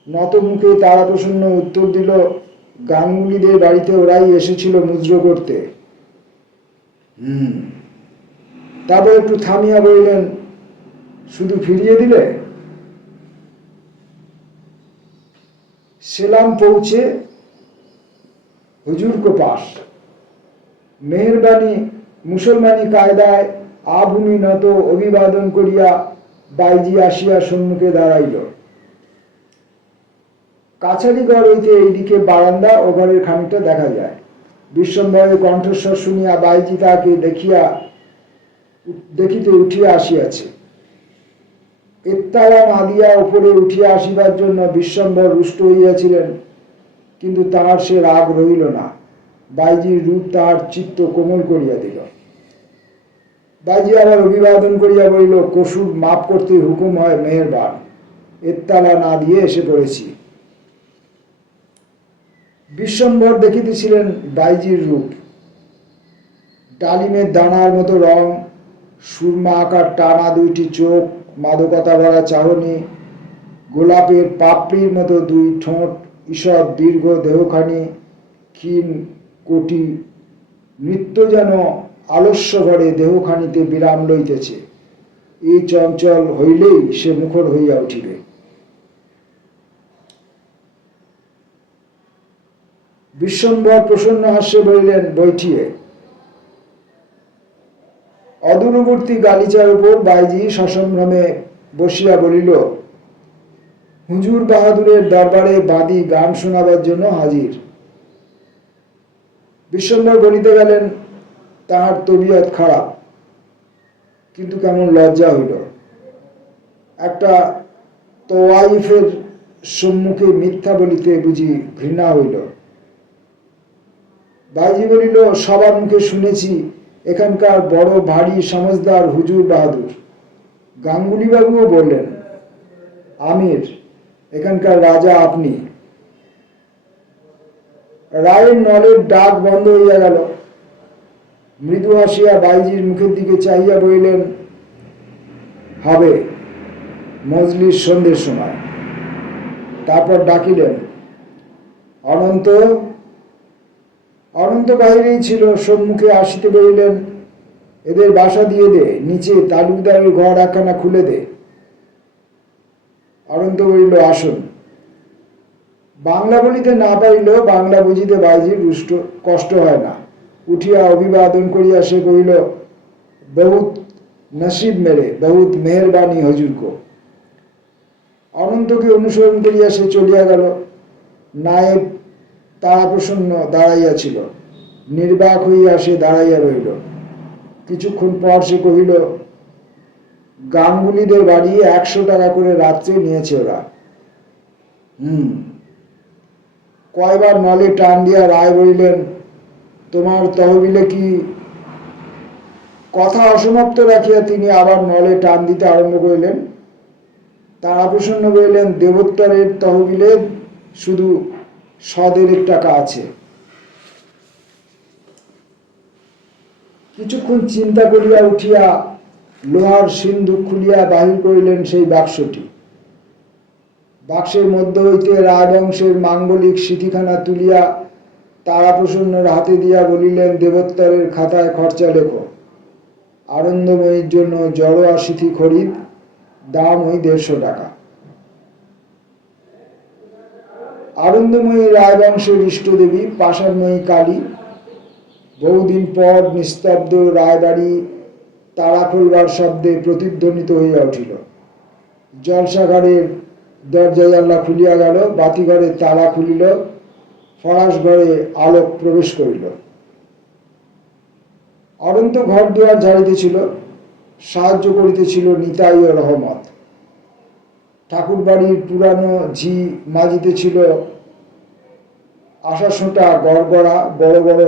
নত মুখে তারাপ্রসন্ন উত্তর দিল, গাঙ্গুলিদের বাড়িতে ওরাই এসেছিল মুদ্র করতে। তারপর একটু থামিয়া বলিলেন, শুধু ফিরিয়ে দিলে? সেলাম পৌঁছে হুজুর কো পাশ। মেহেরবানি মুসলমানি কায়দায় আভূমি নত অভিবাদন করিয়া বাইজি আসিয়া সম্মুখে দাঁড়াইল। কাছারি ঘর হইতে এইদিকে বারান্দা ও ঘরের খানিকটা দেখা যায়। বিশ্বম্বরের কণ্ঠস্বর শুনিয়া বাইজি তাহাকে দেখিতে উঠিয়া আসিয়াছে। একতলা না দিয়া উপরে উঠিয়া আসিবার জন্য বিশ্বম্বর রুষ্ট হইয়াছিলেন, কিন্তু তাহার সে রাগ রহিল না। বাইজির রূপ তাহার চিত্ত কোমল করিয়া দিল। বাইজি আবার অভিবাদন করিয়া বলিল, কসুর মাপ করতে হুকুম হয় মেহেরবান, একতলা না দিয়ে এসে পড়েছি। বিশ্বম্বর দেখিতেছিলেন বাইজির রূপ। ডালিমের দানার মতো রং, সুরমা আকার টানা দুইটি চোখ, মাদকতা ভরা চাহনি, গোলাপের পাপড়ির মতো দুই ঠোঁট, ঈষৎ দীর্ঘ দেহখানি, ক্ষীণ কোটি, নৃত্য যেন আলস্য ভরে দেহখানিতে বিরাম লইতেছে। এই চঞ্চল হইলেই সে মুখর হইয়া উঠিবে। বিশ্বম্বর প্রসন্ন হাস্যে বলিলেন, বৈঠিয়ে। অদূরবর্তী গালিচার উপর বাইজি সসম্ভ্রমে বসিয়া বলিল, হুজুর বাহাদুরের দরবারে বাদী গান শোনাবার জন্য হাজির। বিশ্বম্বর বলিতে গেলেন, তাহার তবিয়ত খারাপ, কিন্তু কেমন লজ্জা হইল। একটা তোয়াইফের সম্মুখে মিথ্যা বলিতে বুঝি ঘৃণা হইল। বাইজি বলিল, সবার মুখে শুনেছি এখানকার বড় ভারী সমজদার হুজুর বাহাদুর। গাঙ্গুলি বাবুও বললেন, আমির, এখানকার রাজা আপনি। রায়ের নলের ডাক বন্ধ হইয়া গেল। মৃদু হাসিয়া বাইজির মুখের দিকে চাহিয়া বলিলেন, হবে, মজলিস সন্ধ্যের সময়। তারপর ডাকিলেন, অনন্ত। অনন্ত বাহিরেই ছিল, সম্মুখে আসিতে বলিলেন, এদের বাসা দিয়ে দে, নিচে তালুকদারের ঘর একখানা খুলে দে। অনন্ত বলিল, আসুন। বাংলা বলিতে না পারিলেও বাংলা বুঝিতে বাইজির কষ্ট হয় না। উঠিয়া অভিবাদন করিয়া সে কহিল, বহুত নসিব মেরে, বহুত মেহরবানি হজুর কো। অনন্তকে অনুসরণ করিয়া সে চলিয়া গেল। নায়েব তারাপ্রসন্ন দাঁড়াইয়াছিল। নির্বাক হইয়া সে দাঁড়াইয়া রহিল। কিছুক্ষণ পর সে কহিল, গাঙ্গুলিদের বাড়ি 100 টাকা করে রাত্রে নিয়েছে ওরা। কয়বার নলে টান দিয়া রায় বলিলেন, তোমার তহবিলে কি? কথা অসমাপ্ত রাখিয়া তিনি আবার নলে টান দিতে আরম্ভ করিলেন। তারাপ্রসন্ন বলিলেন, দেবোত্তরের তহবিলে শুধু 100 টাকা আছে। কিছুক্ষণ চিন্তা করিয়া উঠিয়া লোহার সিন্ধুক খুলিয়া বাহির করিলেন সেই বাক্সটি। বাক্সের মধ্য হইতে রায়বংশের মাঙ্গলিক সিঁথিখানা তুলিয়া তারাপ্রসন্নের হাতে দিয়া বলিলেন, দেবোত্তরের খাতায় খরচা লেখো। আনন্দময়ীর জন্য জড়োয়া সিঁথি খরিদ, দাম ওই 150 টাকা। আনন্দময়ী রায়বংশের ইষ্টদেবী, পাষাণময়ী কালী। বহুদিন পর নিস্তব্ধ রায়বাড়ি তালা খুলবার শব্দে প্রতিধ্বনিত হইয়া উঠিল। জলসাঘরের দরজা জানলা খুলিয়া গেল, বাতিঘরে তালা খুলিল, ফরাস ঘরে আলোক প্রবেশ করিল। অনন্ত ঘর দুয়ার ঝাড়িতেছিল, সাহায্য করিতেছিল নিতাই ও রহমত। ঠাকুর বাড়ির পুরানো ঝি মাজিতেছিল আশাশোঁটা গড়গড়া, বড় বড়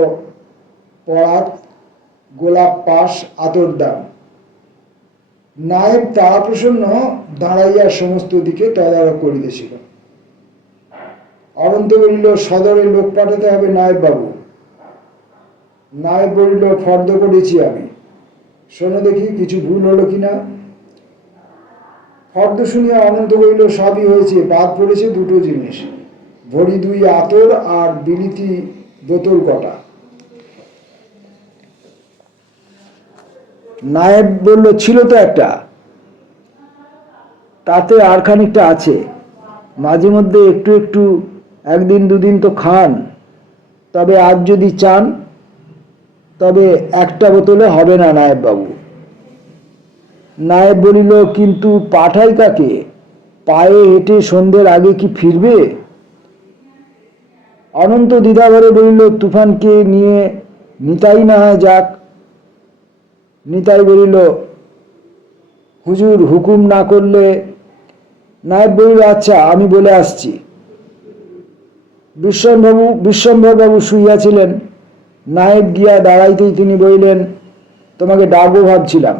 পরাত, গোলাপ পাশ, আতরদান। নায়েব তারাপ্রসন্ন দাঁড়াইয়া সমস্ত দিকে তদারক করিতেছিল। অনন্ত বলিল, সদরে লোক পাঠাতে হবে নায়েব বাবু। নায়েব বলিল, ফর্দ করেছি আমি, শোনো দেখি কিছু ভুল হলো কিনা। ফর্দ শুনিয়া অনন্ত বলিল, সবই হয়েছে, বাদ পড়েছে দুটো জিনিস, ভরি 2 আতর আর বিলিতি বোতল কটা। নায়েব বলল, ছিল তো একটা, তাতে আর খানিকটা আছে, মাঝে মধ্যে একটু একটু, একদিন দুদিন তো খান, তবে আজ যদি চান তবে একটা বোতলে হবে না নায়েব বাবু। নায়েব বলিল, কিন্তু পাঠাই কাকে? পায়ে হেঁটে সন্ধ্যের আগে কি ফিরবে? অনন্ত দ্বিধাভরে বলিল, তুফানকে নিয়ে নিতাই না হয় যাক। নিতাই বলিল, হুজুর হুকুম না করলে। নায়েব বলিল, আচ্ছা আমি বলে আসছি। বিশ্বম্ভরবাবু শুইয়াছিলেন। নায়েব গিয়া দাঁড়াইতেই তিনি বলিলেন, তোমাকে ডাকবো ভাবছিলাম,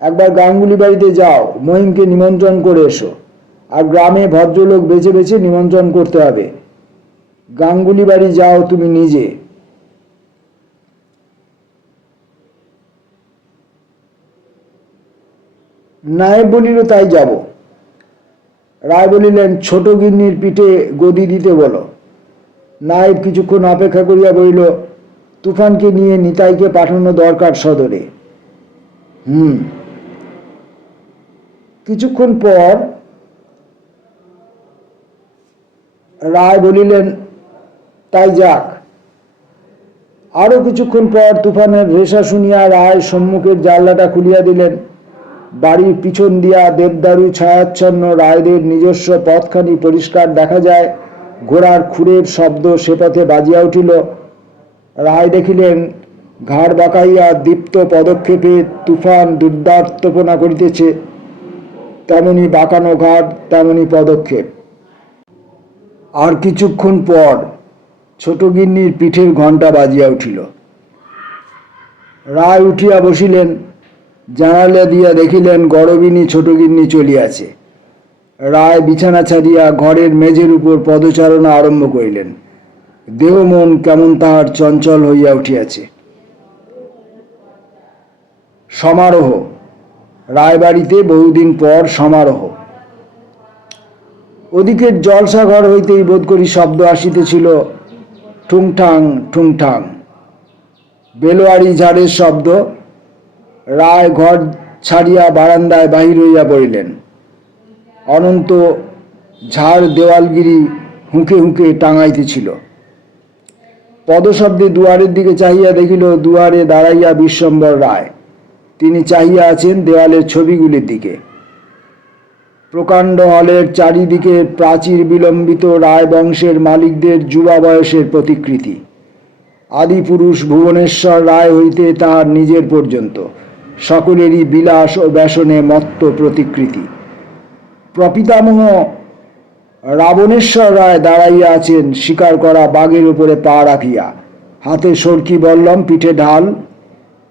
একবার গাঙ্গুলি বাড়িতে যাও, মহিমকে নিমন্ত্রণ করে এসো। আর গ্রামে ভদ্রলোক বেছে বেছে নিমন্ত্রণ করতে হবে। গাঙ্গুলি বাড়ি যাও তুমি নিজে। নায়েব বলিল, তাই যাব। রায় বলিলেন, ছোট গিন্নির পিঠে গদি দিতে বলো। নায়েব কিছুক্ষণ অপেক্ষা করিয়া বলিল, তুফানকে নিয়ে নিতাইকে পাঠানো দরকার সদরে। কিছুক্ষণ পর রায় বলিলেন, তাই যাক। আরো কিছুক্ষণ পর তুফানের রেশা শুনিয়া রায় সম্মুখের জানলাটা খুলিয়া দিলেন। বাড়ির পিছন দিয়া দেবদারু ছায়াচ্ছন্ন রায়দের নিজস্ব পথখানি পরিষ্কার দেখা যায়। ঘোড়ার খুরের শব্দ সে পথে বাজিয়া উঠিল। রায় দেখিলেন, ঘাড় বাঁকাইয়া দীপ্ত পদক্ষেপে তুফান দুর্দার্তপনা করিতেছে। তেমনি বাঁকানো ঘাড়, তেমনি পদক্ষেপ। আর কিছুক্ষণ পর ছোট গিন্নির পিঠের ঘণ্টা বাজিয়া উঠিল। রায় উঠিয়া বসিলেন। জানালা দিয়া দেখিলেন গরবিনী ছোট গিন্নি চলিয়াছে। রায় বিছানা ছাড়িয়া ঘরের মেঝের উপর পদচারণা আরম্ভ করিলেন। দেহ মন কেমন তাহার চঞ্চল হইয়া উঠিয়াছে। সমারোহ। রায়বাড়িতে বহুদিন পর সমারোহ। ওদিকের জলসাঘর হইতেই বোধ করি শব্দ আসিতেছিল, ঠুংঠাং ঠুংঠাং, বেলোয়ারি ঝাড়ের শব্দ। রায় ঘর ছাড়িয়া বারান্দায় বাহির হইয়া পড়িলেন। অনন্ত ঝাড় দেওয়ালগিরি হুঁকে হুঁকে টাঙাইতেছিল। পদশব্দে দুয়ারের দিকে চাহিয়া দেখিল, দুয়ারে দাঁড়াইয়া বিশ্বম্বর রায়। তিনি চাহিয়া আছেন দেওয়ালের ছবিগুলির দিকে। প্রকাণ্ড হলের চারিদিকে প্রাচীর বিলম্বিত রায় বংশের মালিকদের যুবা বয়সের প্রতিকৃতি। আদিপুরুষ ভুবনেশ্বর রায় হইতে তাহার নিজের পর্যন্ত সকলেরই বিলাস ও ব্যসনে মত্ত প্রতিকৃতি। প্রপিতামহ রাবণেশ্বর রায় দাঁড়াইয়া আছেন শিকার করা বাঘের উপরে পা রাখিয়া, হাতে সরকি বল্লম, পিঠে ঢাল।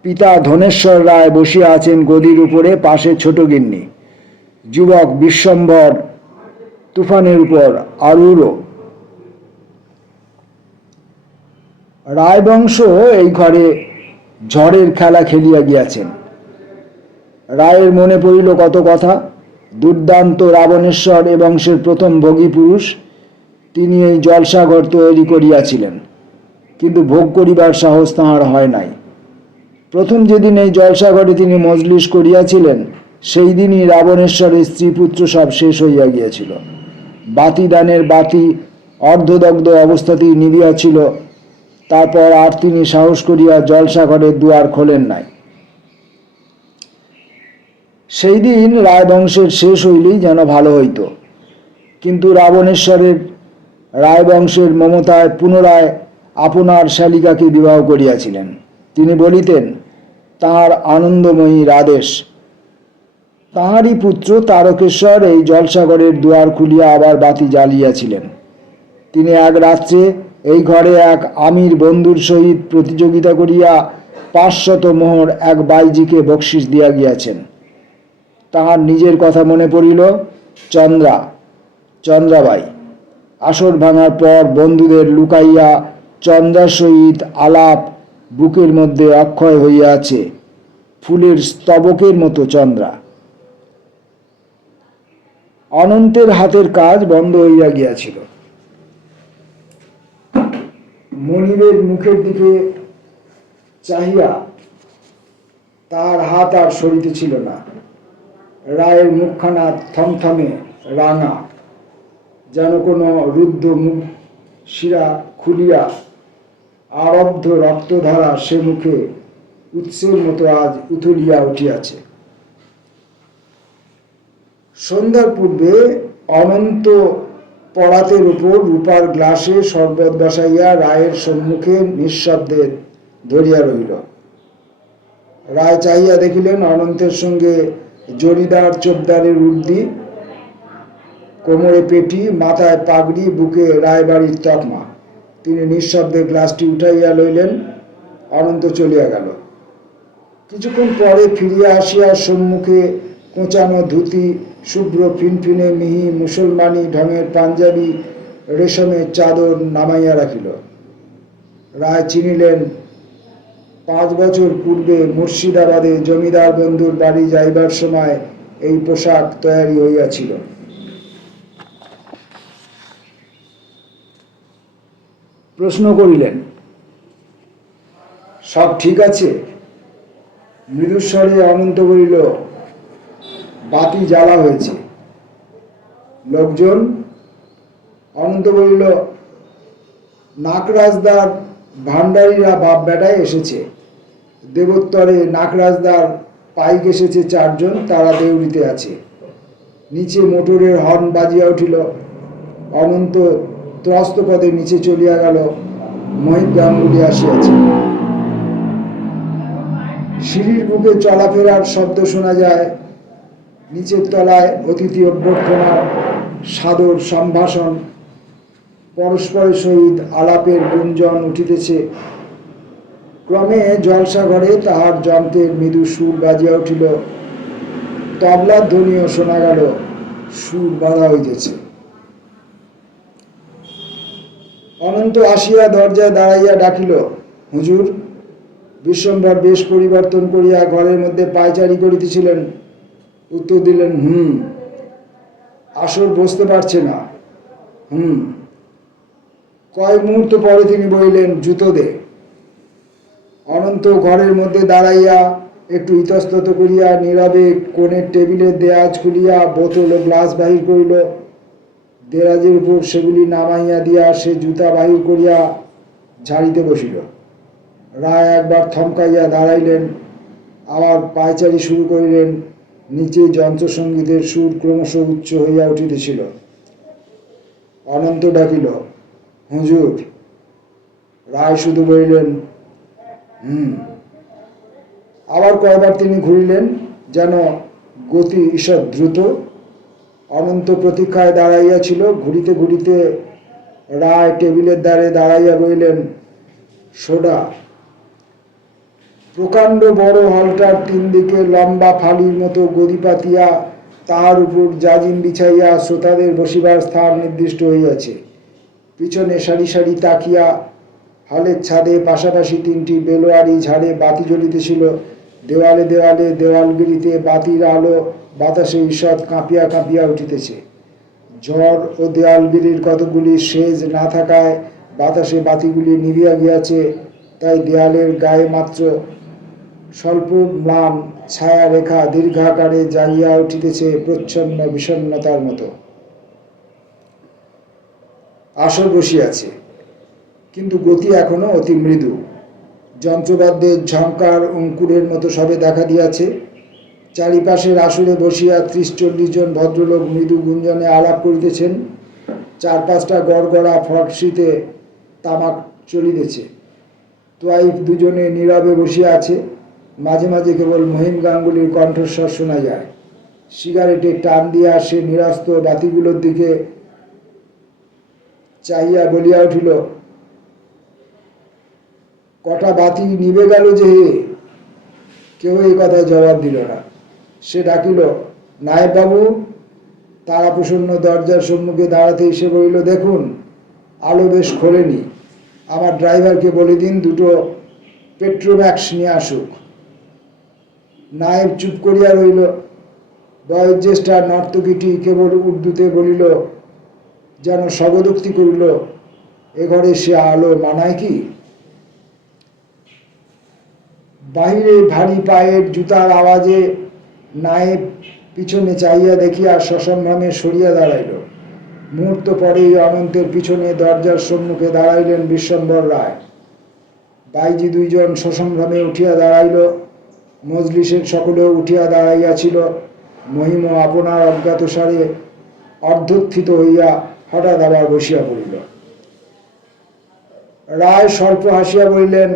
পিতা ধনেশ্বর রায় বসিয়া আছেন গদির উপরে, পাশে ছোট গিন্নি। যুবক বিশ্বম্ভর তুফানের উপর আরূঢ়। রায়বংশ এই ঘরে ঝড়ের খেলা খেলিয়া গিয়াছেন। রায়ের মনে পড়িল কত কথা। দুর্দান্ত রাবণেশ্বর এ বংশের প্রথম ভোগী পুরুষ। তিনি এই জলসাঘর তৈরি করিয়াছিলেন, কিন্তু ভোগ করিবার সাহস তাঁহার হয় নাই। প্রথম যেদিন এই জলসাঘরে তিনি মজলিস করিয়াছিলেন, সেই দিনই রাবণেশ্বরের স্ত্রীপুত্র সব শেষ হইয়া গিয়াছিল। বাতিদানের বাতি অর্ধদগ্ধ অবস্থাতেই নিভিয়াছিল। তারপর আর তিনি সাহস করিয়া জলসাঘরের দুয়ার খোলেন নাই। সেই দিন রায়বংশের শেষ হইলেই যেন ভালো হইত, কিন্তু রাবণেশ্বরের রায়বংশের মমতায় পুনরায় আপনার শালিকাকে বিবাহ করিয়াছিলেন। তিনি বলিতেন তাঁর আনন্দময়ীর আদেশ। তাঁরই পুত্র তারকেশ্বর এই জলসাগরের দুয়ার খুলিয়া আবার বাতি জ্বালিয়াছিলেন। তিনি এক রাত্রে এই ঘরে এক আমির বন্ধুর সহিত প্রতিযোগিতা করিয়া 500 মোহর এক বাইজিকে বকশিস দিয়া গিয়াছেন। তাহার নিজের কথা মনে পড়িল। চন্দ্রাবাই আসর ভাঙার পর বন্ধুদের লুকাইয়া চন্দ্রার সহিত আলাপ বুকের মধ্যে অক্ষয় হইয়া আছে, ফুলের স্তবকের মতো চন্দ্রা। অনন্তের হাতের কাজ বন্ধ হইয়া গিয়াছিল। মনিবের মুখের দিকে চাহিয়া তার হাত আর সরিতেছিল না। রায়ের মুখখানা থমথমে রাঙা, যেন কোনো রুদ্ধ মুখ শিরা খুলিয়া আরব্ধ রক্তধারা সে মুখে উৎসের মতো আজ উথলিয়া উঠিয়াছে। সন্ধ্যার পূর্বে অনন্ত পরাতের উপর রূপার গ্লাসে শরবত বসাইয়া রায়ের সম্মুখে নিঃশব্দে ধরিয়া রহিল। রায় চাহিয়া দেখিলেন অনন্তের সঙ্গে জরিদার চোপদারের উর্দি, কোমরে পেটি, মাথায় পাগড়ি, বুকে রায়বাড়ির তকমা। তিনি নিঃশব্দে গ্লাসটি উঠাইয়া লইলেন। অনন্ত চলিয়া গেল। কিছুক্ষণ পরে ফিরিয়া আসিয়া সম্মুখে কোঁচানো ধুতি, শুভ্র ফিনফিনে মিহি মুসলমানি ঢঙের পাঞ্জাবি, রেশমের চাদর নামাইয়া রাখিল। রায় চিনিলেন 5 বছর পূর্বে মুর্শিদাবাদে জমিদার বন্ধুর বাড়ি যাইবার সময় এই পোশাক তৈরি হইয়াছিল। প্রশ্ন করিলেন, সব ঠিক আছে? মৃদুস্বরে অনন্ত বলিল, বাতি জ্বালা হয়েছে। লোকজন? অনন্ত বলিল, নাকরাজদার ভান্ডারীরা বাপ বেটায় এসেছে। দেবোত্তরে নাকরাজদার পাইক এসেছে 4 জন, তারা দেউড়িতে আছে। নিচে মোটরের হর্ন বাজিয়া উঠিল। অনন্ত ত্রস্ত পদে নিচে চলিয়া গেল। মহিত গাঙ্গুলি আসিয়াছে। সিঁড়ির বুকে চলাফেরার শব্দ শোনা যায়। নিচের তলায় অতিথি অভ্যর্থনার সাদর সম্ভাষণ, পরস্পরের সহিত আলাপের গুঞ্জন উঠিতেছে। ক্রমে জলসাঘরে তাহার যন্ত্রের মৃদু সুর বাজিয়া উঠিল। তবলার ধ্বনিও শোনা গেল। সুর বাঁধা হইতেছে। অনন্ত আসিয়া দরজায় দাঁড়াইয়া ডাকিল, হুজুর। বিশ্বম্ভর বেশ পরিবর্তন করিয়া ঘরের মধ্যে পায়চারি করিতেছিলেন। উত্তর দিলেন, আসর বসতে পারছে না। কয়েক মুহূর্ত পরে তিনি বলিলেন, জুতো দে। অনন্ত ঘরের মধ্যে দাঁড়াইয়া একটু ইতস্তত করিয়া নীরবে কোণের টেবিলের দেয়াজ খুলিয়া বোতল ও গ্লাস বাহির করিল। দেরাজের উপর সেগুলি নামাইয়া দিয়া সে জুতা বাহির করিয়া ঝাড়িতে বসিল। রায় একবার থমকাইয়া দাঁড়াইলেন, আবার পায়চারি শুরু করিলেন। নিচে যন্ত্রসঙ্গীতের সুর ক্রমশ উচ্চ হইয়া উঠিতেছিল। অনন্ত ডাকিল, হুজুর। রায় শুধু বলিলেন, আবার কয়বার তিনি ঘুরিলেন, যেন গতি ঈষৎ দ্রুত। অনন্ত প্রতীক্ষায় দাঁড়াইয়াছিল। ঘুরিতে ঘুরিতে রায় টেবিলের দ্বারে দাঁড়াইয়া বলিলেন, সোডা। প্রকাণ্ড বড় হলটার 3 দিকে লম্বা ফালির মতো গদি পাতিয়া তাহার উপর জাজিম বিছাইয়া শ্রোতাদের বসিবার স্থান নির্দিষ্ট হইয়াছে। পিছনে সারি সারি তাকিয়া হলের ছাদে পাশাপাশি 3টি বেলোয়ারি ঝাড়ে বাতি জ্বলিতেছিল। দেওয়ালে দেওয়ালে দেওয়ালগিরিতে বাতির আলো বাতাসে ঈষৎ কাঁপিয়া কাঁপিয়া উঠিতেছে। ঝড় ও দেওয়ালগিরির কতগুলি সেজ না থাকায় বাতাসে বাতিগুলি নিভিয়া গিয়াছে। তাই দেয়ালের গায়ে মাত্র স্বল্প ম্লান ছায়া রেখা দীর্ঘাকারে জাগিয়া উঠিতেছে প্রচ্ছন্ন বিষণ্ণতার মতো। আসর বসিয়াছে, কিন্তু গতি এখনো অতি মৃদু। যন্ত্রবাদ্যের ঝংকার অঙ্কুরের মতো সবে দেখা দিয়াছে। চারিপাশের আসরে বসিয়া ৩০-৪০ জন ভদ্রলোক মৃদু গুঞ্জনে আলাপ করিতেছেন। ৪-৫টা গড়গড়া ফটসিতে তামাক চলিতেছে। তোয়াইফ দুজনে নীরবে বসিয়া আছে। মাঝে মাঝে কেবল মহিম গাঙ্গুলির কণ্ঠস্বর শোনা যায়। সিগারেটে টান দিয়া সে নিরস্ত বাতিগুলোর দিকে চাহিয়া বলিয়া উঠিল, কটা বাতি নিভে গেল যে! কেউ এই কথা জবাব দিল না। সে ডাকিল, নায়েব বাবু। তারাপ্রসন্ন দরজার সম্মুখে দাঁড়াতে এসে বলিল, দেখুন, আলো বেশ খোলেনি। আমার ড্রাইভারকে বলে দিন দুটো পেট্রোম্যাক্স নিয়ে আসুক। নায়েব চুপ করিয়া রইল। বয়োজ্যেষ্ঠা নর্তকীটি কেবল উর্দুতে বলিল, যেন স্বগদোক্তি করিল, এ ঘরে সে আলো মানায় কি? বাহিরে ভারী পায়ের জুতার আওয়াজে নায়েব পিছনে চাহিয়া দেখিয়া সসম্ভ্রমে সরিয়া দাঁড়াইল। মুহূর্ত পরেই অনন্তের পিছনে দরজার সম্মুখে দাঁড়াইলেন বিশ্বম্বর রায়। বাইজি দুইজন সসম্ভ্রমে উঠিয়া দাঁড়াইল। মজলিসের সকলেও উঠিয়া দাঁড়াইয়াছিল। মহিম আপনার অজ্ঞাতসারে অর্ধোত্থিত হইয়া হঠাৎ আবার বসিয়া পড়িল। রায় স্বল্প হাসিয়া বলিলেন,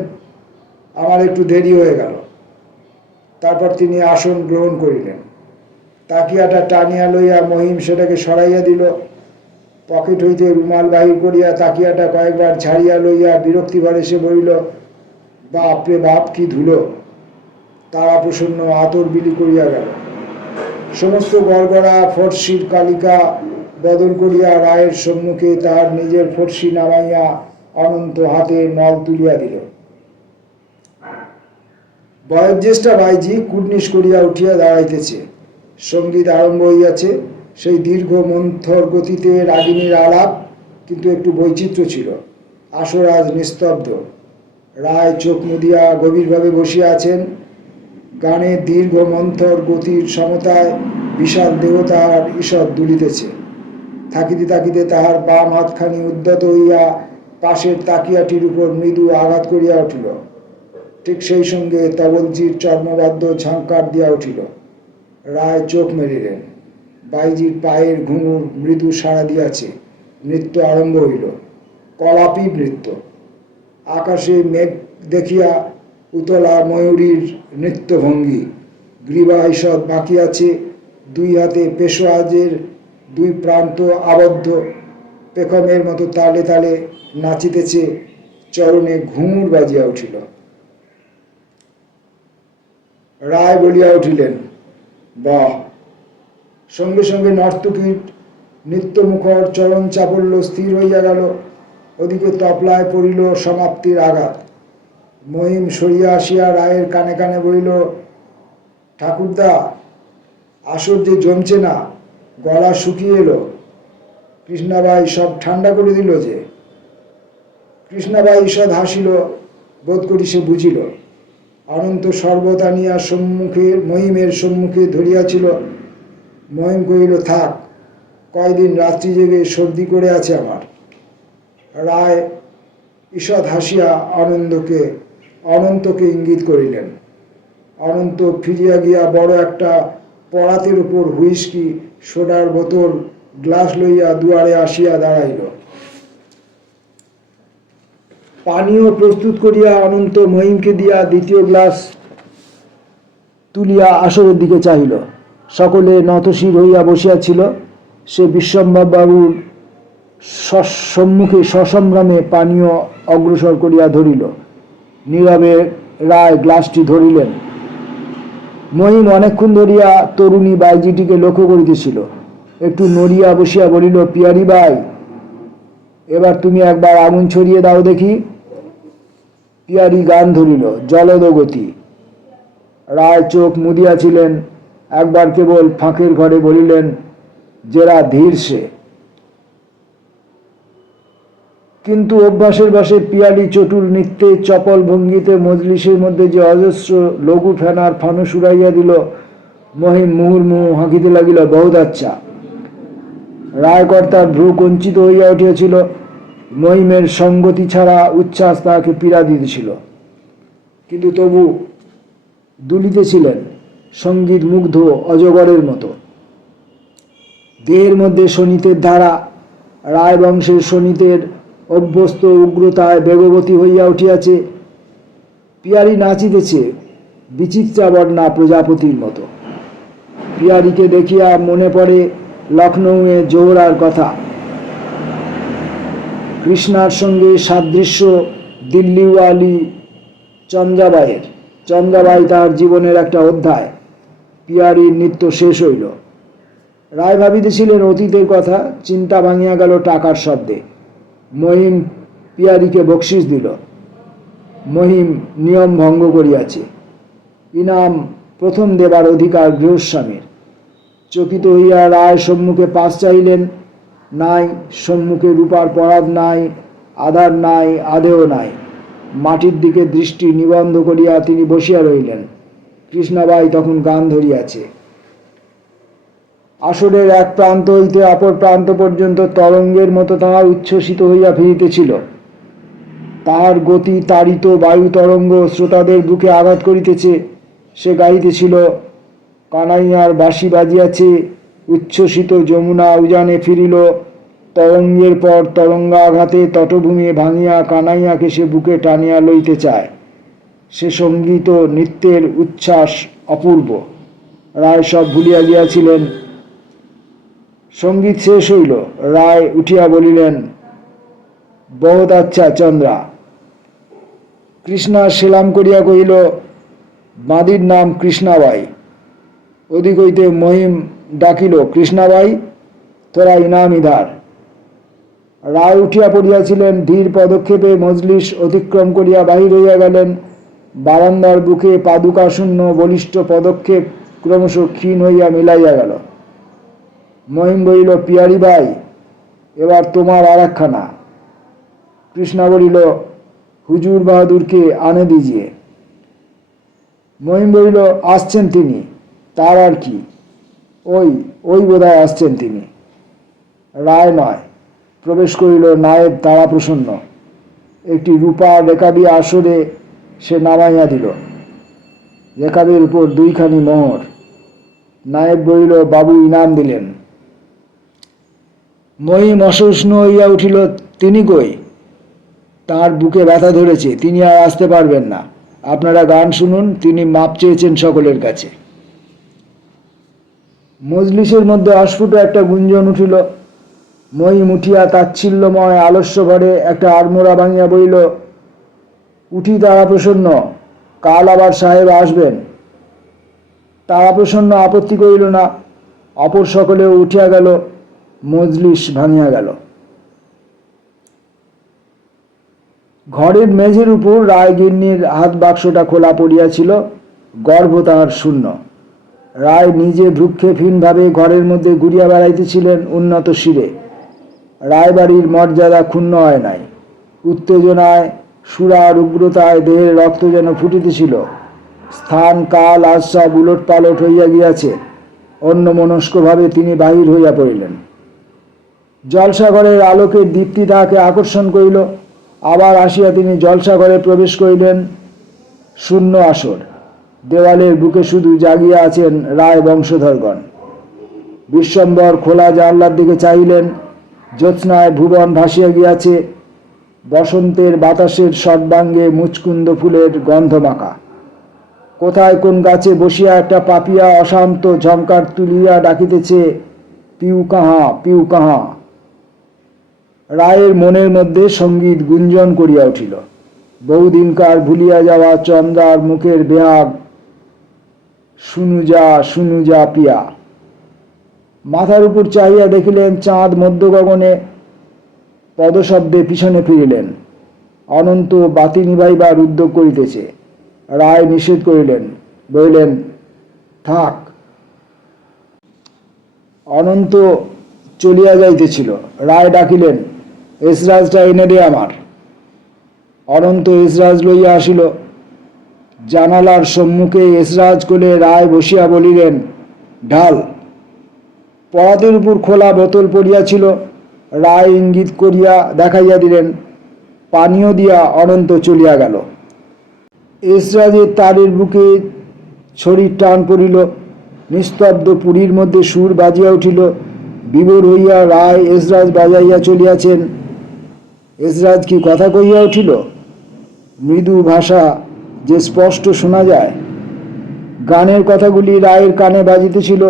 আমার একটু দেরি হয়ে গেল। তারপর তিনি আসন গ্রহণ করিলেন। তাকিয়াটা টানিয়া লইয়া মহিম সেটাকে সরাইয়া দিল। পকেট হইতে রুমাল বাহির করিয়া তাকিয়াটা কয়েকবার ছাড়িয়া লইয়া বিরক্তিভরে সে বলিল, বাপ রে বাপ, কি ধুলো! তারাপ্রসন্ন আতর বিলি করিয়া গেল। সমস্ত গড়গড়া ফর্সির কালিকা বদল করিয়া রায়ের সম্মুখে তাহার নিজের ফর্সি নামাইয়া অনন্ত হাতে নল তুলিয়া দিল। বয়োজ্যেষ্ঠা বাইজি কুর্নিশ করিয়া উঠিয়া দাঁড়াইতেছে। সঙ্গীত আরম্ভ হইয়াছে। সেই দীর্ঘ মন্থর গতিতে রাগিনীর আলাপ, কিন্তু একটু বৈচিত্র্য ছিল। আসর আজ নিস্তব্ধ। রায় চোখ মুদিয়া গভীরভাবে বসিয়া আছেন। গানের দীর্ঘ মন্থর গতির সমতায় বিশাল দেহ তাহার ঈষৎ দুলিতেছে। থাকিতে থাকিতে তাহার বাম হাতখানি উদ্যত হইয়া পাশের তাকিয়াটির উপর মৃদু আঘাত করিয়া উঠিল। ঠিক সেই সঙ্গে তবলজির চর্মবাদ্য ঝাঁকার দিয়া উঠিল। রায় চোখ মেলিলেন। বাইজির পায়ের ঘুঙুর মৃদু সাড়া দিয়াছে। নৃত্য আরম্ভ হইল। কলাপী নৃত্য। আকাশে মেঘ দেখিয়া উতলা ময়ূরীর নৃত্যভঙ্গি। গ্রীবা ঈষৎ বাঁকিয়াছে। দুই হাতে পেশোয়াজের দুই প্রান্ত আবদ্ধ। পেখমের মতো তালে তালে নাচিতেছে। চরণে ঘুঙুর বাজিয়া উঠিল। রায় বলিয়া উঠিলেন, বাহ! সঙ্গে সঙ্গে নর্তকীর নিত্যমুখর চরণ চাপল্য স্থির হইয়া গেল। ওদিকে তপলায় পড়িল সমাপ্তির আঘাত। মহিম সরিয়া আসিয়া রায়ের কানে কানে বলিল, ঠাকুরদা, আসর যে জমছে না, গলা শুকিয়ে এলো। কৃষ্ণাবাই সব ঠান্ডা করে দিল যে। কৃষ্ণাবাই ঈষৎ হাসিল। বোধ করি সে বুঝিল। অনন্ত শরবত আনিয়া মহিমের সম্মুখে ধরিয়াছিল। মহিম কহিল, থাক, কয়দিন রাত্রি জেগে সর্দি করে আছে আমার। রায় ঈষৎ হাসিয়া অনন্তকে ইঙ্গিত করিলেন। অনন্ত ফিরিয়া গিয়া বড় একটা পরাতের উপর হুইস্কি সোডার বোতল গ্লাস লইয়া দুয়ারে আসিয়া দাঁড়াইল। পানীয় প্রস্তুত করিয়া অনন্ত মহিমকে দিয়া দ্বিতীয় গ্লাস তুলিয়া আসরের দিকে চাহিল। সকলে নতশির হইয়া বসিয়াছিল। সে বিশ্বম্ভরবাবুর সম্মুখে সসম্ভ্রমে পানীয় অগ্রসর করিয়া ধরিল। নীরবে রায় গ্লাসটি ধরিলেন। মহিম অনেকক্ষণ ধরিয়া তরুণী বাইজিটিকে লক্ষ্য করিতেছিল। একটু নড়িয়া বসিয়া বলিল, পিয়ারি বাই, এবার তুমি একবার আগুন ছড়িয়ে দাও দেখি। পিয়ারি গান ধরিল, জলদ গতি। রায় চোখ মুদিয়াছিলেন। একবার কেবল ফাঁকের ঘরে বলিলেন, যেরা ধীর সে। কিন্তু অভ্যাসের বশে পিয়ালি চটুল নৃত্যে চপল ভঙ্গিতে মজলিসের মধ্যে যে অজস্র লঘু ফেনার ফানুস উড়াইয়া দিল। মহিম মুহুর্মুহু হাঁকিতে লাগিল, বহুত আচ্ছা। রায়কর্তার ভ্রু কঞ্চিত হইয়া উঠিয়াছিল। মহিমের সঙ্গতি ছাড়া উচ্ছ্বাস তাহাকে পীড়া দিতেছিল। কিন্তু তবু দুলিতেছিলেন। সঙ্গীত মুগ্ধ অজগরের মতো। দেহের মধ্যে শোণিতের ধারা, রায়বংশের শোণিতের অভ্যস্ত উগ্রতায় বেগবতী হইয়া উঠিয়াছে। পিয়ারি নাচিতেছে বিচিত্রা বর্ণা প্রজাপতির মতো। পিয়ারিকে দেখিয়া মনে পড়ে লখনৌয়ে জোহরার কথা। কৃষ্ণার সঙ্গে সাদৃশ্য দিল্লিওয়ালি চন্দ্রাবাইয়ের। চন্দ্রাবাই তার জীবনের একটা অধ্যায়। পিয়ারির নৃত্য শেষ হইল। রায় ভাবিতেছিলেন অতীতের কথা। চিন্তা ভাঙিয়া গেল টাকার শব্দে। মহিম পিয়ারিকে বকশিস দিল। মহিম নিয়ম ভঙ্গ করিয়াছে। ইনাম প্রথম দেবার অধিকার গৃহস্বামীর। চকিত হইয়া রায় সম্মুখে পাশ চাইলেন। নাই, সম্মুখে রূপার পরাদ নাই, আধার নাই, আধেও নাই। মাটির দিকে দৃষ্টি নিবন্ধ করিয়া তিনি বসিয়া রহিলেন। কৃষ্ণাবাই তখন গান ধরিয়াছে। আসরের এক প্রান্ত হইতে অপর প্রান্ত পর্যন্ত তরঙ্গের মতো তাহার উচ্ছ্বসিত হইয়া ফিরিতেছিল। তাহার গতি তাড়িত বায়ু তরঙ্গ শ্রোতাদের বুকে আঘাত করিতেছে। সে গাইতেছিল, কানাইয়ার বাঁশি বাজিয়াছে, উচ্ছ্বসিত যমুনা উজানে ফিরিল। তরঙ্গের পর তরঙ্গাঘাতে তটভূমি ভাঙিয়া কানাইয়াকে সে বুকে টানিয়া লইতে চায়। সে সঙ্গীত নৃত্যের উচ্ছ্বাস অপূর্ব। রায় সব ভুলিয়া গিয়াছিলেন। সঙ্গীত শেষ হইল। রায় উঠিয়া বলিলেন, বহুত আচ্ছা চন্দ্রা। কৃষ্ণা সেলাম করিয়া কহিল, বাঁদির নাম কৃষ্ণাবাই। ওদিক হইতে মহিম ডাকিল, কৃষ্ণাবাই, তোরা ইনাম ইধার। রায় উঠিয়া পড়িয়াছিলেন। ধীর পদক্ষেপে মজলিস অতিক্রম করিয়া বাহির হইয়া গেলেন। বারান্দার বুকে পাদুকাশূন্য বলিষ্ঠ পদক্ষেপ ক্রমশ ক্ষীণ হইয়া মিলাইয়া গেল। মহিম বলিল, পিয়ারি ভাই, এবার তোমার আর একখানা। কৃষ্ণা বলিল, হুজুর বাহাদুরকে আনে দিজিয়ে। মহিম বলিল, আসছেন তিনি, তার আর কি, ওই ওই বোধহয় আসছেন তিনি। রায় নয়, প্রবেশ করিল নায়েব তারাপ্রসন্ন। একটি রূপা রেকাবি আসরে সে নামাইয়া দিল। রেকাবির উপর দুইখানি মোহর। নায়েব বলিল, বাবু ইনাম দিলেন। মহিম অসহিষ্ণু হইয়া উঠিল, তিনি কই? তাঁর বুকে ব্যথা ধরেছে, তিনি আর আসতে পারবেন না। আপনারা গান শুনুন, তিনি মাপ চেয়েছেন সকলের কাছে। মজলিসের মধ্যে অস্ফুট একটা গুঞ্জন উঠিল। মহিম উঠিয়া তাচ্ছিল্যময় আলস্য ঘরে একটা আড়মোড়া ভাঙিয়া বলিল, উঠি তারাপ্রসন্ন, কাল আবার সাহেব আসবেন। তারাপ্রসন্ন আপত্তি করিল না। অপর সকলেও উঠিয়া গেল। মজলিস ভাঙিয়া গেল। ঘরের মেঝের উপর রায়গিন্নির হাত বাক্সটা খোলা পড়িয়াছিল। গর্ভ তাহার শূন্য। রায় নিজে ভ্রুক্ষেপহীনভাবে ঘরের মধ্যে ঘুরিয়া বেড়াইতেছিলেন উন্নত শিরে। রায়বাড়ির মর্যাদা ক্ষুণ্ণ হয় নাই। উত্তেজনায়, সুরার উগ্রতায় দেহের রক্ত যেন ফুটিতেছিল। স্থান কাল আজ সব উলট পালট হইয়া গিয়াছে। অন্যমনস্কভাবে তিনি বাহির হইয়া পড়িলেন। জলসাঘরের আলোকের দীপ্তি তাহাকে আকর্ষণ করিল। আবার আসিয়া তিনি জলসাঘরে প্রবেশ করিলেন। শূন্য আসর। দেওয়ালের বুকে শুধু জাগিয়া আছেন রায় বংশধরগণ। বিশ্বম্বর খোলা জানলার দিকে চাহিলেন। জ্যোৎস্নায় ভুবন ভাসিয়া গিয়াছে। বসন্তের বাতাসের সর্বাঙ্গে মুচকুন্দ ফুলের গন্ধ মাখা। কোথায় কোন গাছে বসিয়া একটা পাপিয়া অশান্ত ঝংকার তুলিয়া ডাকিতেছে, পিউ কাহা, পিউ কাহা। রায়ের মনের মধ্যে সঙ্গীত গুঞ্জন করিয়া উঠিল। বহুদিনকার ভুলিয়া যাওয়া চন্দ্রার মুখের বেহাগ, শুনু যা, শুনু যা পিয়া। মাথার উপর চাহিয়া দেখিলেন চাঁদ মধ্য গগনে। পদশব্দে পিছনে ফিরিলেন। অনন্ত বাতি নিভাইবার উদ্যোগ করিতেছে। রায় নিষেধ করিলেন, বলিলেন, থাক। অনন্ত চলিয়া যাইতেছিল। রায় ডাকিলেন, এসরাজটা এনে দে আমার। অনন্ত এসরাজ লইয়া আসিল। জানালার সম্মুখে এসরাজ কোলে রায় বসিয়া বলিলেন, ঢাল। পরাতের উপর খোলা বোতল পড়িয়াছিল। রায় ইঙ্গিত করিয়া দেখাইয়া দিলেন। পানীয় দিয়া অনন্ত চলিয়া গেল। এসরাজের তারের বুকে শরীর টান পড়িল। নিস্তব্ধ পুরীর মধ্যে সুর বাজিয়া উঠিল। বিভোর হইয়া রায় এসরাজ বাজাইয়া চলিয়াছেন। এসরাজ কি কথা কইয়া উঠিল? মৃদু ভাষা যে স্পষ্ট শোনা যায়। গানের কথাগুলি রায়ের কানে বাজিতেছিল।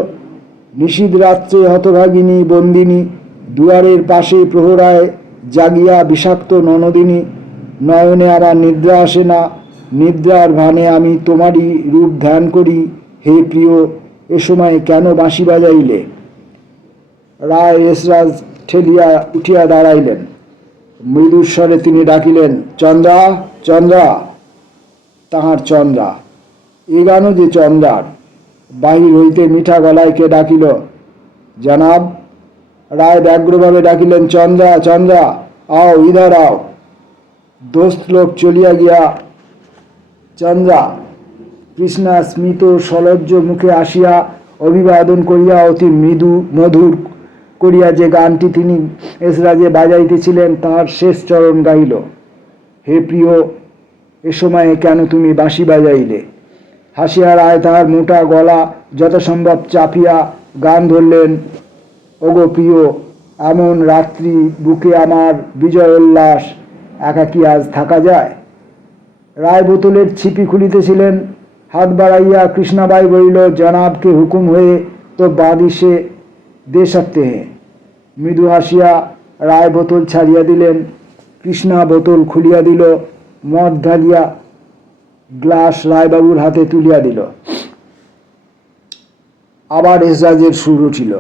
নিশীথ রাত্রে হতভাগিনী বন্দিনী, দুয়ারের পাশে প্রহরায় জাগিয়া বিষাক্ত ননদিনী, নয়নে আমার নিদ্রা আসে না, নিদ্রার ভানে আমি তোমারই রূপ ধ্যান করি, হে প্রিয়, এ সময় কেন বাঁশি বাজাইলে? রায় এসরাজ ঠেলিয়া উঠিয়া দাঁড়াইলেন। মৃদুস্বরে তিনি ডাকিলেন, চন্দ্রা, চন্দ্রা। তাহার চন্দ্রা, এ গানও যে চন্দ্রার। বাহির হইতে মিঠা গলায় কে ডাকিল, জনাব। রায় ব্যগ্রভাবে ডাকিলেন, চন্দ্রা, চন্দ্রা, আও, ইধার আও। দোস্ত লোক চলিয়া গিয়া চন্দ্রা কৃষ্ণা স্মিত সলজ্জ মুখে আসিয়া অভিবাদন করিয়া অতি মৃদু মধুর করিয়া যে গানটি তিনি এসরাজে বাজাইতেছিলেন তাহার শেষ চরণ গাইল। হে প্রিয়, এ সময়ে কেন তুমি বাঁশি বাজাইলে? হাসিয়া রায় তাহার মোটা গলা যথাসম্ভব চাপিয়া গান ধরলেন, ওগো প্রিয়, এমন রাত্রি বুকে আমার বিজয় উল্লাস, একা কি আজ থাকা যায়? রায় বোতলের ছিপি খুলিতেছিলেন। হাত বাড়াইয়া কৃষ্ণাবাই বলিল, জনাবকে হুকুম হয়ে তো বাদিশে দে সকতে হে। মৃদু হাসিয়া রায় বোতল ছাড়িয়া দিলেন। কৃষ্ণা বোতল খুলিয়া দিল, মদ ঢালিয়া গ্লাস রায়বাবুর হাতে তুলিয়া দিল। আবার এসরাজের সুর উঠিল।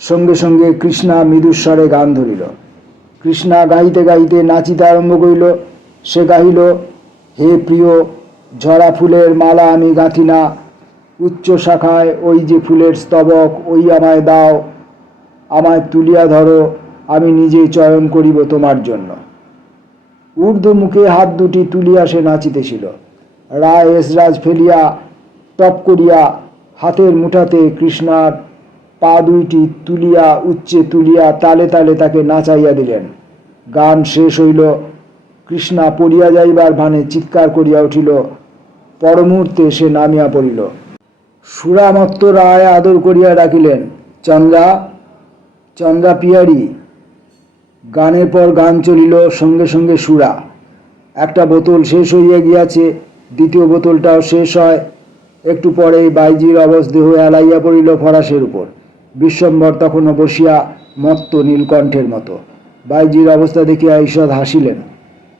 সঙ্গে সঙ্গে কৃষ্ণা মৃদুস্বরে গান ধরিল। কৃষ্ণা গাইতে গাইতে নাচিতে আরম্ভ করিল। সে গাহিল, হে প্রিয়, ঝরা ফুলের মালা আমি গাঁথি না, উচ্চ শাখায় ওই যে ফুলের স্তবক, ওই আমায় দাও, আমায় তুলিয়া ধরো, আমি নিজেই চয়ন করিব তোমার জন্য। ঊর্ধ্ব মুখে হাত দুটি তুলিয়া সে নাচিতেছিল। রায় এসরাজ ফেলিয়া টপ করিয়া হাতের মুঠাতে কৃষ্ণার পা দুইটি তুলিয়া উচ্চে তুলিয়া তালে তালে তাকে নাচাইয়া দিলেন। গান শেষ হইল। কৃষ্ণা পড়িয়া যাইবার ভানে চিৎকার করিয়া উঠিল। পরমুহূর্তে সে নামিয়া পড়িল। সুরামত্ত রায় আদর করিয়া ডাকিলেন, চন্দ্রা, চন্দ্রা পিয়ারি। গানের পর গান চলিল, সঙ্গে সঙ্গে সুরা। একটা বোতল শেষ হইয়া গিয়াছে, দ্বিতীয় বোতলটাও শেষ হয়। একটু পরেই বাইজির অবসদেহ এলাইয়া পড়িল ফরাসের উপর। বিশ্বম্বর তখনও বসিয়া মত্ত নীলকণ্ঠের মতো। বাইজির অবস্থা দেখিয়া ঈষৎ হাসিলেন।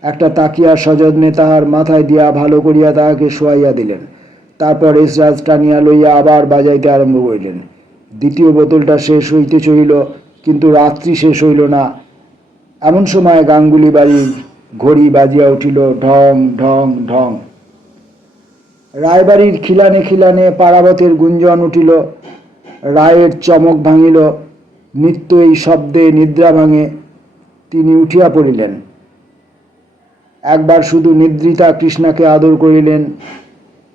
একটা তাকিয়া সযত্নে তাহার মাথায় দিয়া ভালো করিয়া তাহাকে শোয়াইয়া দিলেন। তারপর এসরাজ টানিয়া লইয়া আবার বাজাইতে আরম্ভ করিলেন। দ্বিতীয় বোতলটা শেষ হইতে চলিল, কিন্তু রাত্রি শেষ হইল না। এমন সময় গাঙ্গুলি বাড়ির ঘড়ি বাজিয়া উঠিল, ঢং ঢং ঢং। রায়বাড়ির খিলানে খিলানে পারাবতের গুঞ্জন উঠিল। রায়ের চমক ভাঙিল। নিত্য এই শব্দে নিদ্রা ভাঙে। তিনি উঠিয়া পড়িলেন। একবার শুধু নিদ্রিতা কৃষ্ণাকে আদর করিলেন,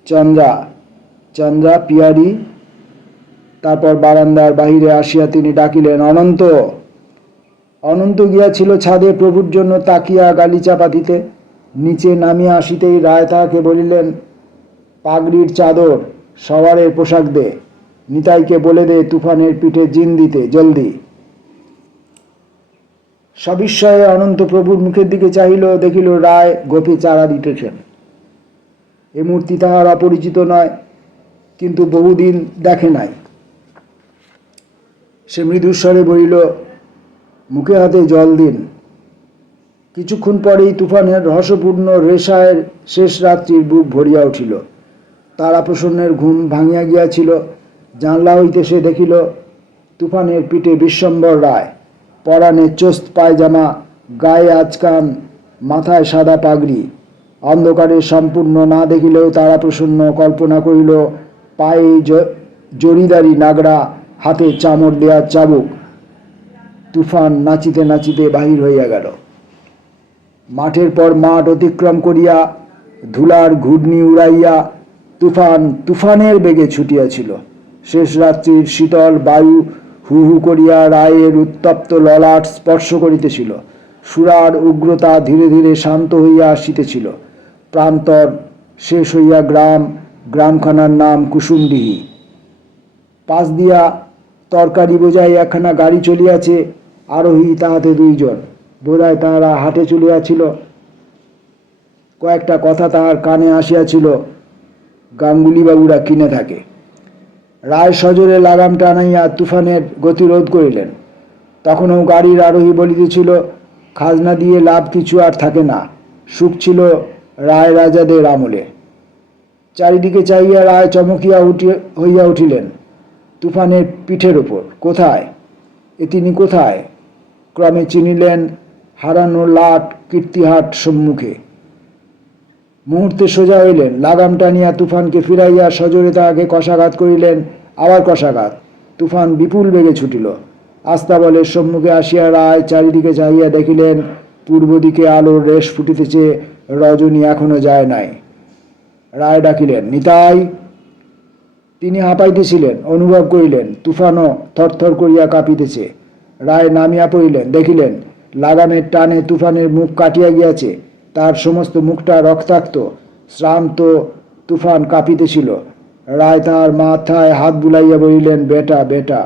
চন্দ্রা, চন্দ্রা পিয়ারি। তারপর বারান্দার বাহিরে আসিয়া তিনি ডাকিলেন, অনন্ত। অনন্ত গিয়াছিল ছাদে প্রভুর জন্য তাকিয়া গালিচা পাতিতে। নিচে নামিয়া আসিতেই রায় তাহাকে বলিলেন, পাগড়ির চাদর, সওয়ারের পোশাক দে, নিতাইকে বলে দে তুফানের পিঠে জিন দিতে, জলদি। সবিস্ময়ে অনন্ত প্রভুর মুখের দিকে চাহিল, দেখিল রায় গোপে চারা দিতেছেন। এ মূর্তি তাহার অপরিচিত নয়, কিন্তু বহুদিন দেখে নাই। সে মৃদুস্বরে বলিল, মুখে হাতে জল দিন। কিছুক্ষণ পরেই তুফানের রহস্যপূর্ণ রেশায়ের শেষ রাত্রির বুক ভরিয়া উঠিল। তারাপ্রসন্নের ঘুম ভাঙিয়া গিয়াছিল। জানলা হইতে সে দেখিল তুফানের পিঠে বিশ্বম্বর রায়, পরানে চোস্ত পায়জামা, গায়ে আচকান, মাথায় সাদা পাগড়ি। অন্ধকারে সম্পূর্ণ না দেখিলেও তারাপ্রসন্ন কল্পনা করিল পায়ে জরিদারি নাগড়া, হাতে চামড় দেয়া চাবুক। তুফান নাচিতে নাচিতে বাহির হইয়া গেল। মাঠের পর মাঠ অতিক্রম করিয়া, ধুলার ঘূর্ণি উড়াইয়া তুফান তুফানের বেগে ছুটিয়াছিল। শেষ রাত্রির শীতল বায়ু হু হু করিয়া রায়ের উত্তপ্ত ললাট স্পর্শ করিতেছিল। সুরার উগ্রতা ধীরে ধীরে শান্ত হইয়া আসিতেছিল। প্রান্তর শেষ হইয়া গ্রাম, গ্রামখানার নাম কুসুমডিহি। পাশ দিয়া তরকারি বোঝাই একখানা গাড়ি চলিয়াছে, আরোহী তাহাতে 2 জন। বোধহয় তাহারা হাটে চলিয়াছিল। কয়েকটা কথা তাহার কানে আসিয়াছিল, গাঙ্গুলিবাবুরা কিনে থাকে। রায় সজোরে লাগাম টানাইয়া তুফানের গতিরোধ করিলেন। তখনও গাড়ির আরোহী বলিতেছিল, খাজনা দিয়ে লাভ কিছু আর থাকে না, সুখ ছিল রায় রাজাদের আমলে। চারিদিকে চাইয়া রায় চমকিয়া হইয়া উঠিলেন তুফানের পিঠের ওপর। কোথায় এ তিনি, কোথায়? ক্রমে চিনিলেন হারানো লাট কীর্তিহাট সম্মুখে। মুহূর্তে সোজা হইলেন, লাগাম টানিয়া তুফানকে ফিরাইয়া সজোরে তাহাকে কষাঘাত করিলেন। আবার কষাঘাত। তুফান বিপুল বেগে ছুটিল। আস্তাবলের সম্মুখে আসিয়া রায় চারিদিকে চাহিয়া দেখিলেন, পূর্ব দিকে আলোর রেশ ফুটিতেছে, রজনী এখনো যায় নাই। রায় ডাকিলেন, নিতাই। তিনি হাঁপাইতেছিলেন, অনুভব করিলেন তুফানও থরথর করিয়া কাঁপিতেছে। রায় নামিয়া পড়িলেন, দেখিলেন লাগামের টানে তুফানের মুখ কাটিয়া গিয়াছে। তার সমস্ত মুখটা রক্তাক্ত, শ্রান্ত। তুফান কাঁপিতেছিল। রায় তাহার মাথায় হাত বুলাইয়া বলিলেন, বেটা বেটা।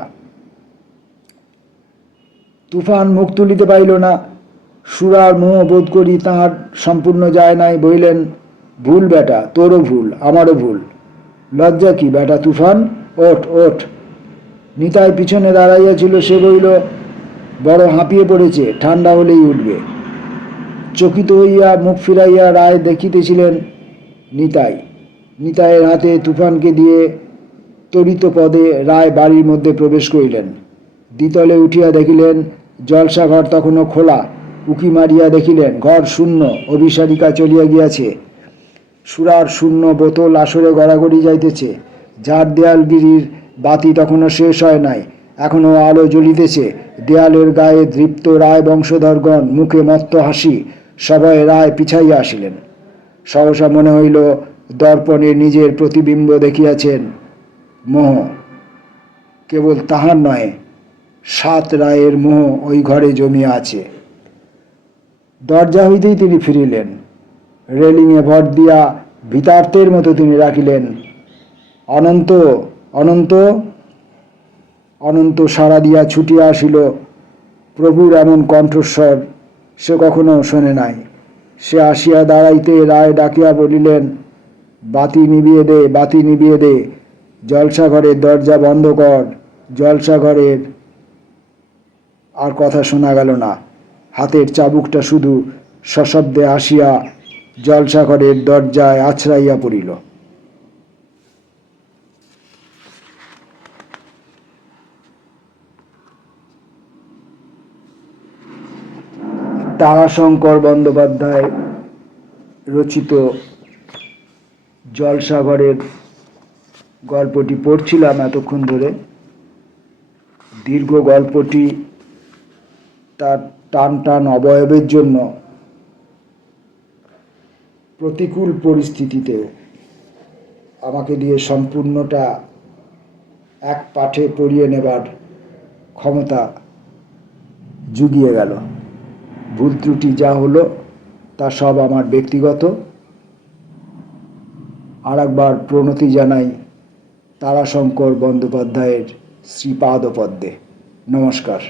তুফান মুখ তুলিতে পারিল না। সুরার মোহ বোধ করি তাহার সম্পূর্ণ যায় নাই। বলিলেন, ভুল বেটা, তোরও ভুল, আমারও ভুল। লজ্জা কি বেটা তুফান, ওঠ ওঠ। নিতাই পিছনে দাঁড়াইয়াছিল। সে বলিল, বড় হাঁপিয়ে পড়েছে, ঠান্ডা হলেই উঠবে। চকিত হইয়া মুখ ফিরাইয়া রায় দেখিতেছিলেন নিতাই। নিতাইয়ের হাতে তুফানকে দিয়ে তড়িত পদে রায় বাড়ির মধ্যে প্রবেশ করিলেন। দ্বিতলে উঠিয়া দেখিলেন জলসাঘর তখনও খোলা। উকি মারিয়া দেখিলেন ঘর শূন্য, অভিসারিকা চলিয়া গিয়াছে। সুরার শূন্য বোতল আসরে গড়াগড়ি যাইতেছে। ঝাড় দেয়ালগিরির বাতি তখনও শেষ হয় নাই, এখনও আলো জ্বলিতেছে। দেয়ালের গায়ে দৃপ্ত রায় বংশধরগণ, মুখে মত্ত হাসি। সবাই রায় পিছাইয়া আসিলেন। সহসা মনে হইল দর্পণে নিজের প্রতিবিম্ব দেখিয়াছেন। মোহ কেবল তাহার নয়, 7 রায়ের মোহ ওই ঘরে জমিয়া আছে। দরজা হইতেই তিনি ফিরিলেন। রেলিংয়ে ভর দিয়া ভিতার্থের মতো তিনি রাখিলেন, অনন্ত অনন্ত। অনন্ত সাড়া দিয়া ছুটিয়া আসিল। প্রভুর এমন কণ্ঠস্বর সে কখনো শোনে নাই। সে আসিয়া দাঁড়াইতে রায় ডাকিয়া বলিলেন, বাতি নিভিয়ে দে, বাতি নিভিয়ে দে, জলসাঘরের দরজা বন্ধ কর। জলসাঘরের আর কথা শোনা গেল না। হাতের চাবুকটা শুধু সশব্দে আসিয়া জলসাঘরের দরজায় আছড়াইয়া পড়িল। তারাশঙ্কর বন্দ্যোপাধ্যায় রচিত জলসাঘরের গল্পটি পড়ছিলাম এতক্ষণ ধরে। দীর্ঘ গল্পটি তার টান টান অবয়বের জন্য প্রতিকূল পরিস্থিতিতে আমাকে দিয়ে সম্পূর্ণটা এক পাঠে পড়িয়ে নেবার ক্ষমতা জুগিয়ে গেল। ভুল ত্রুটি যা হলো তা সব আমার ব্যক্তিগত। আর একবার প্রণতি জানাই তারাশঙ্কর বন্দ্যোপাধ্যায়ের শ্রীপাদপদ্মে। নমস্কার।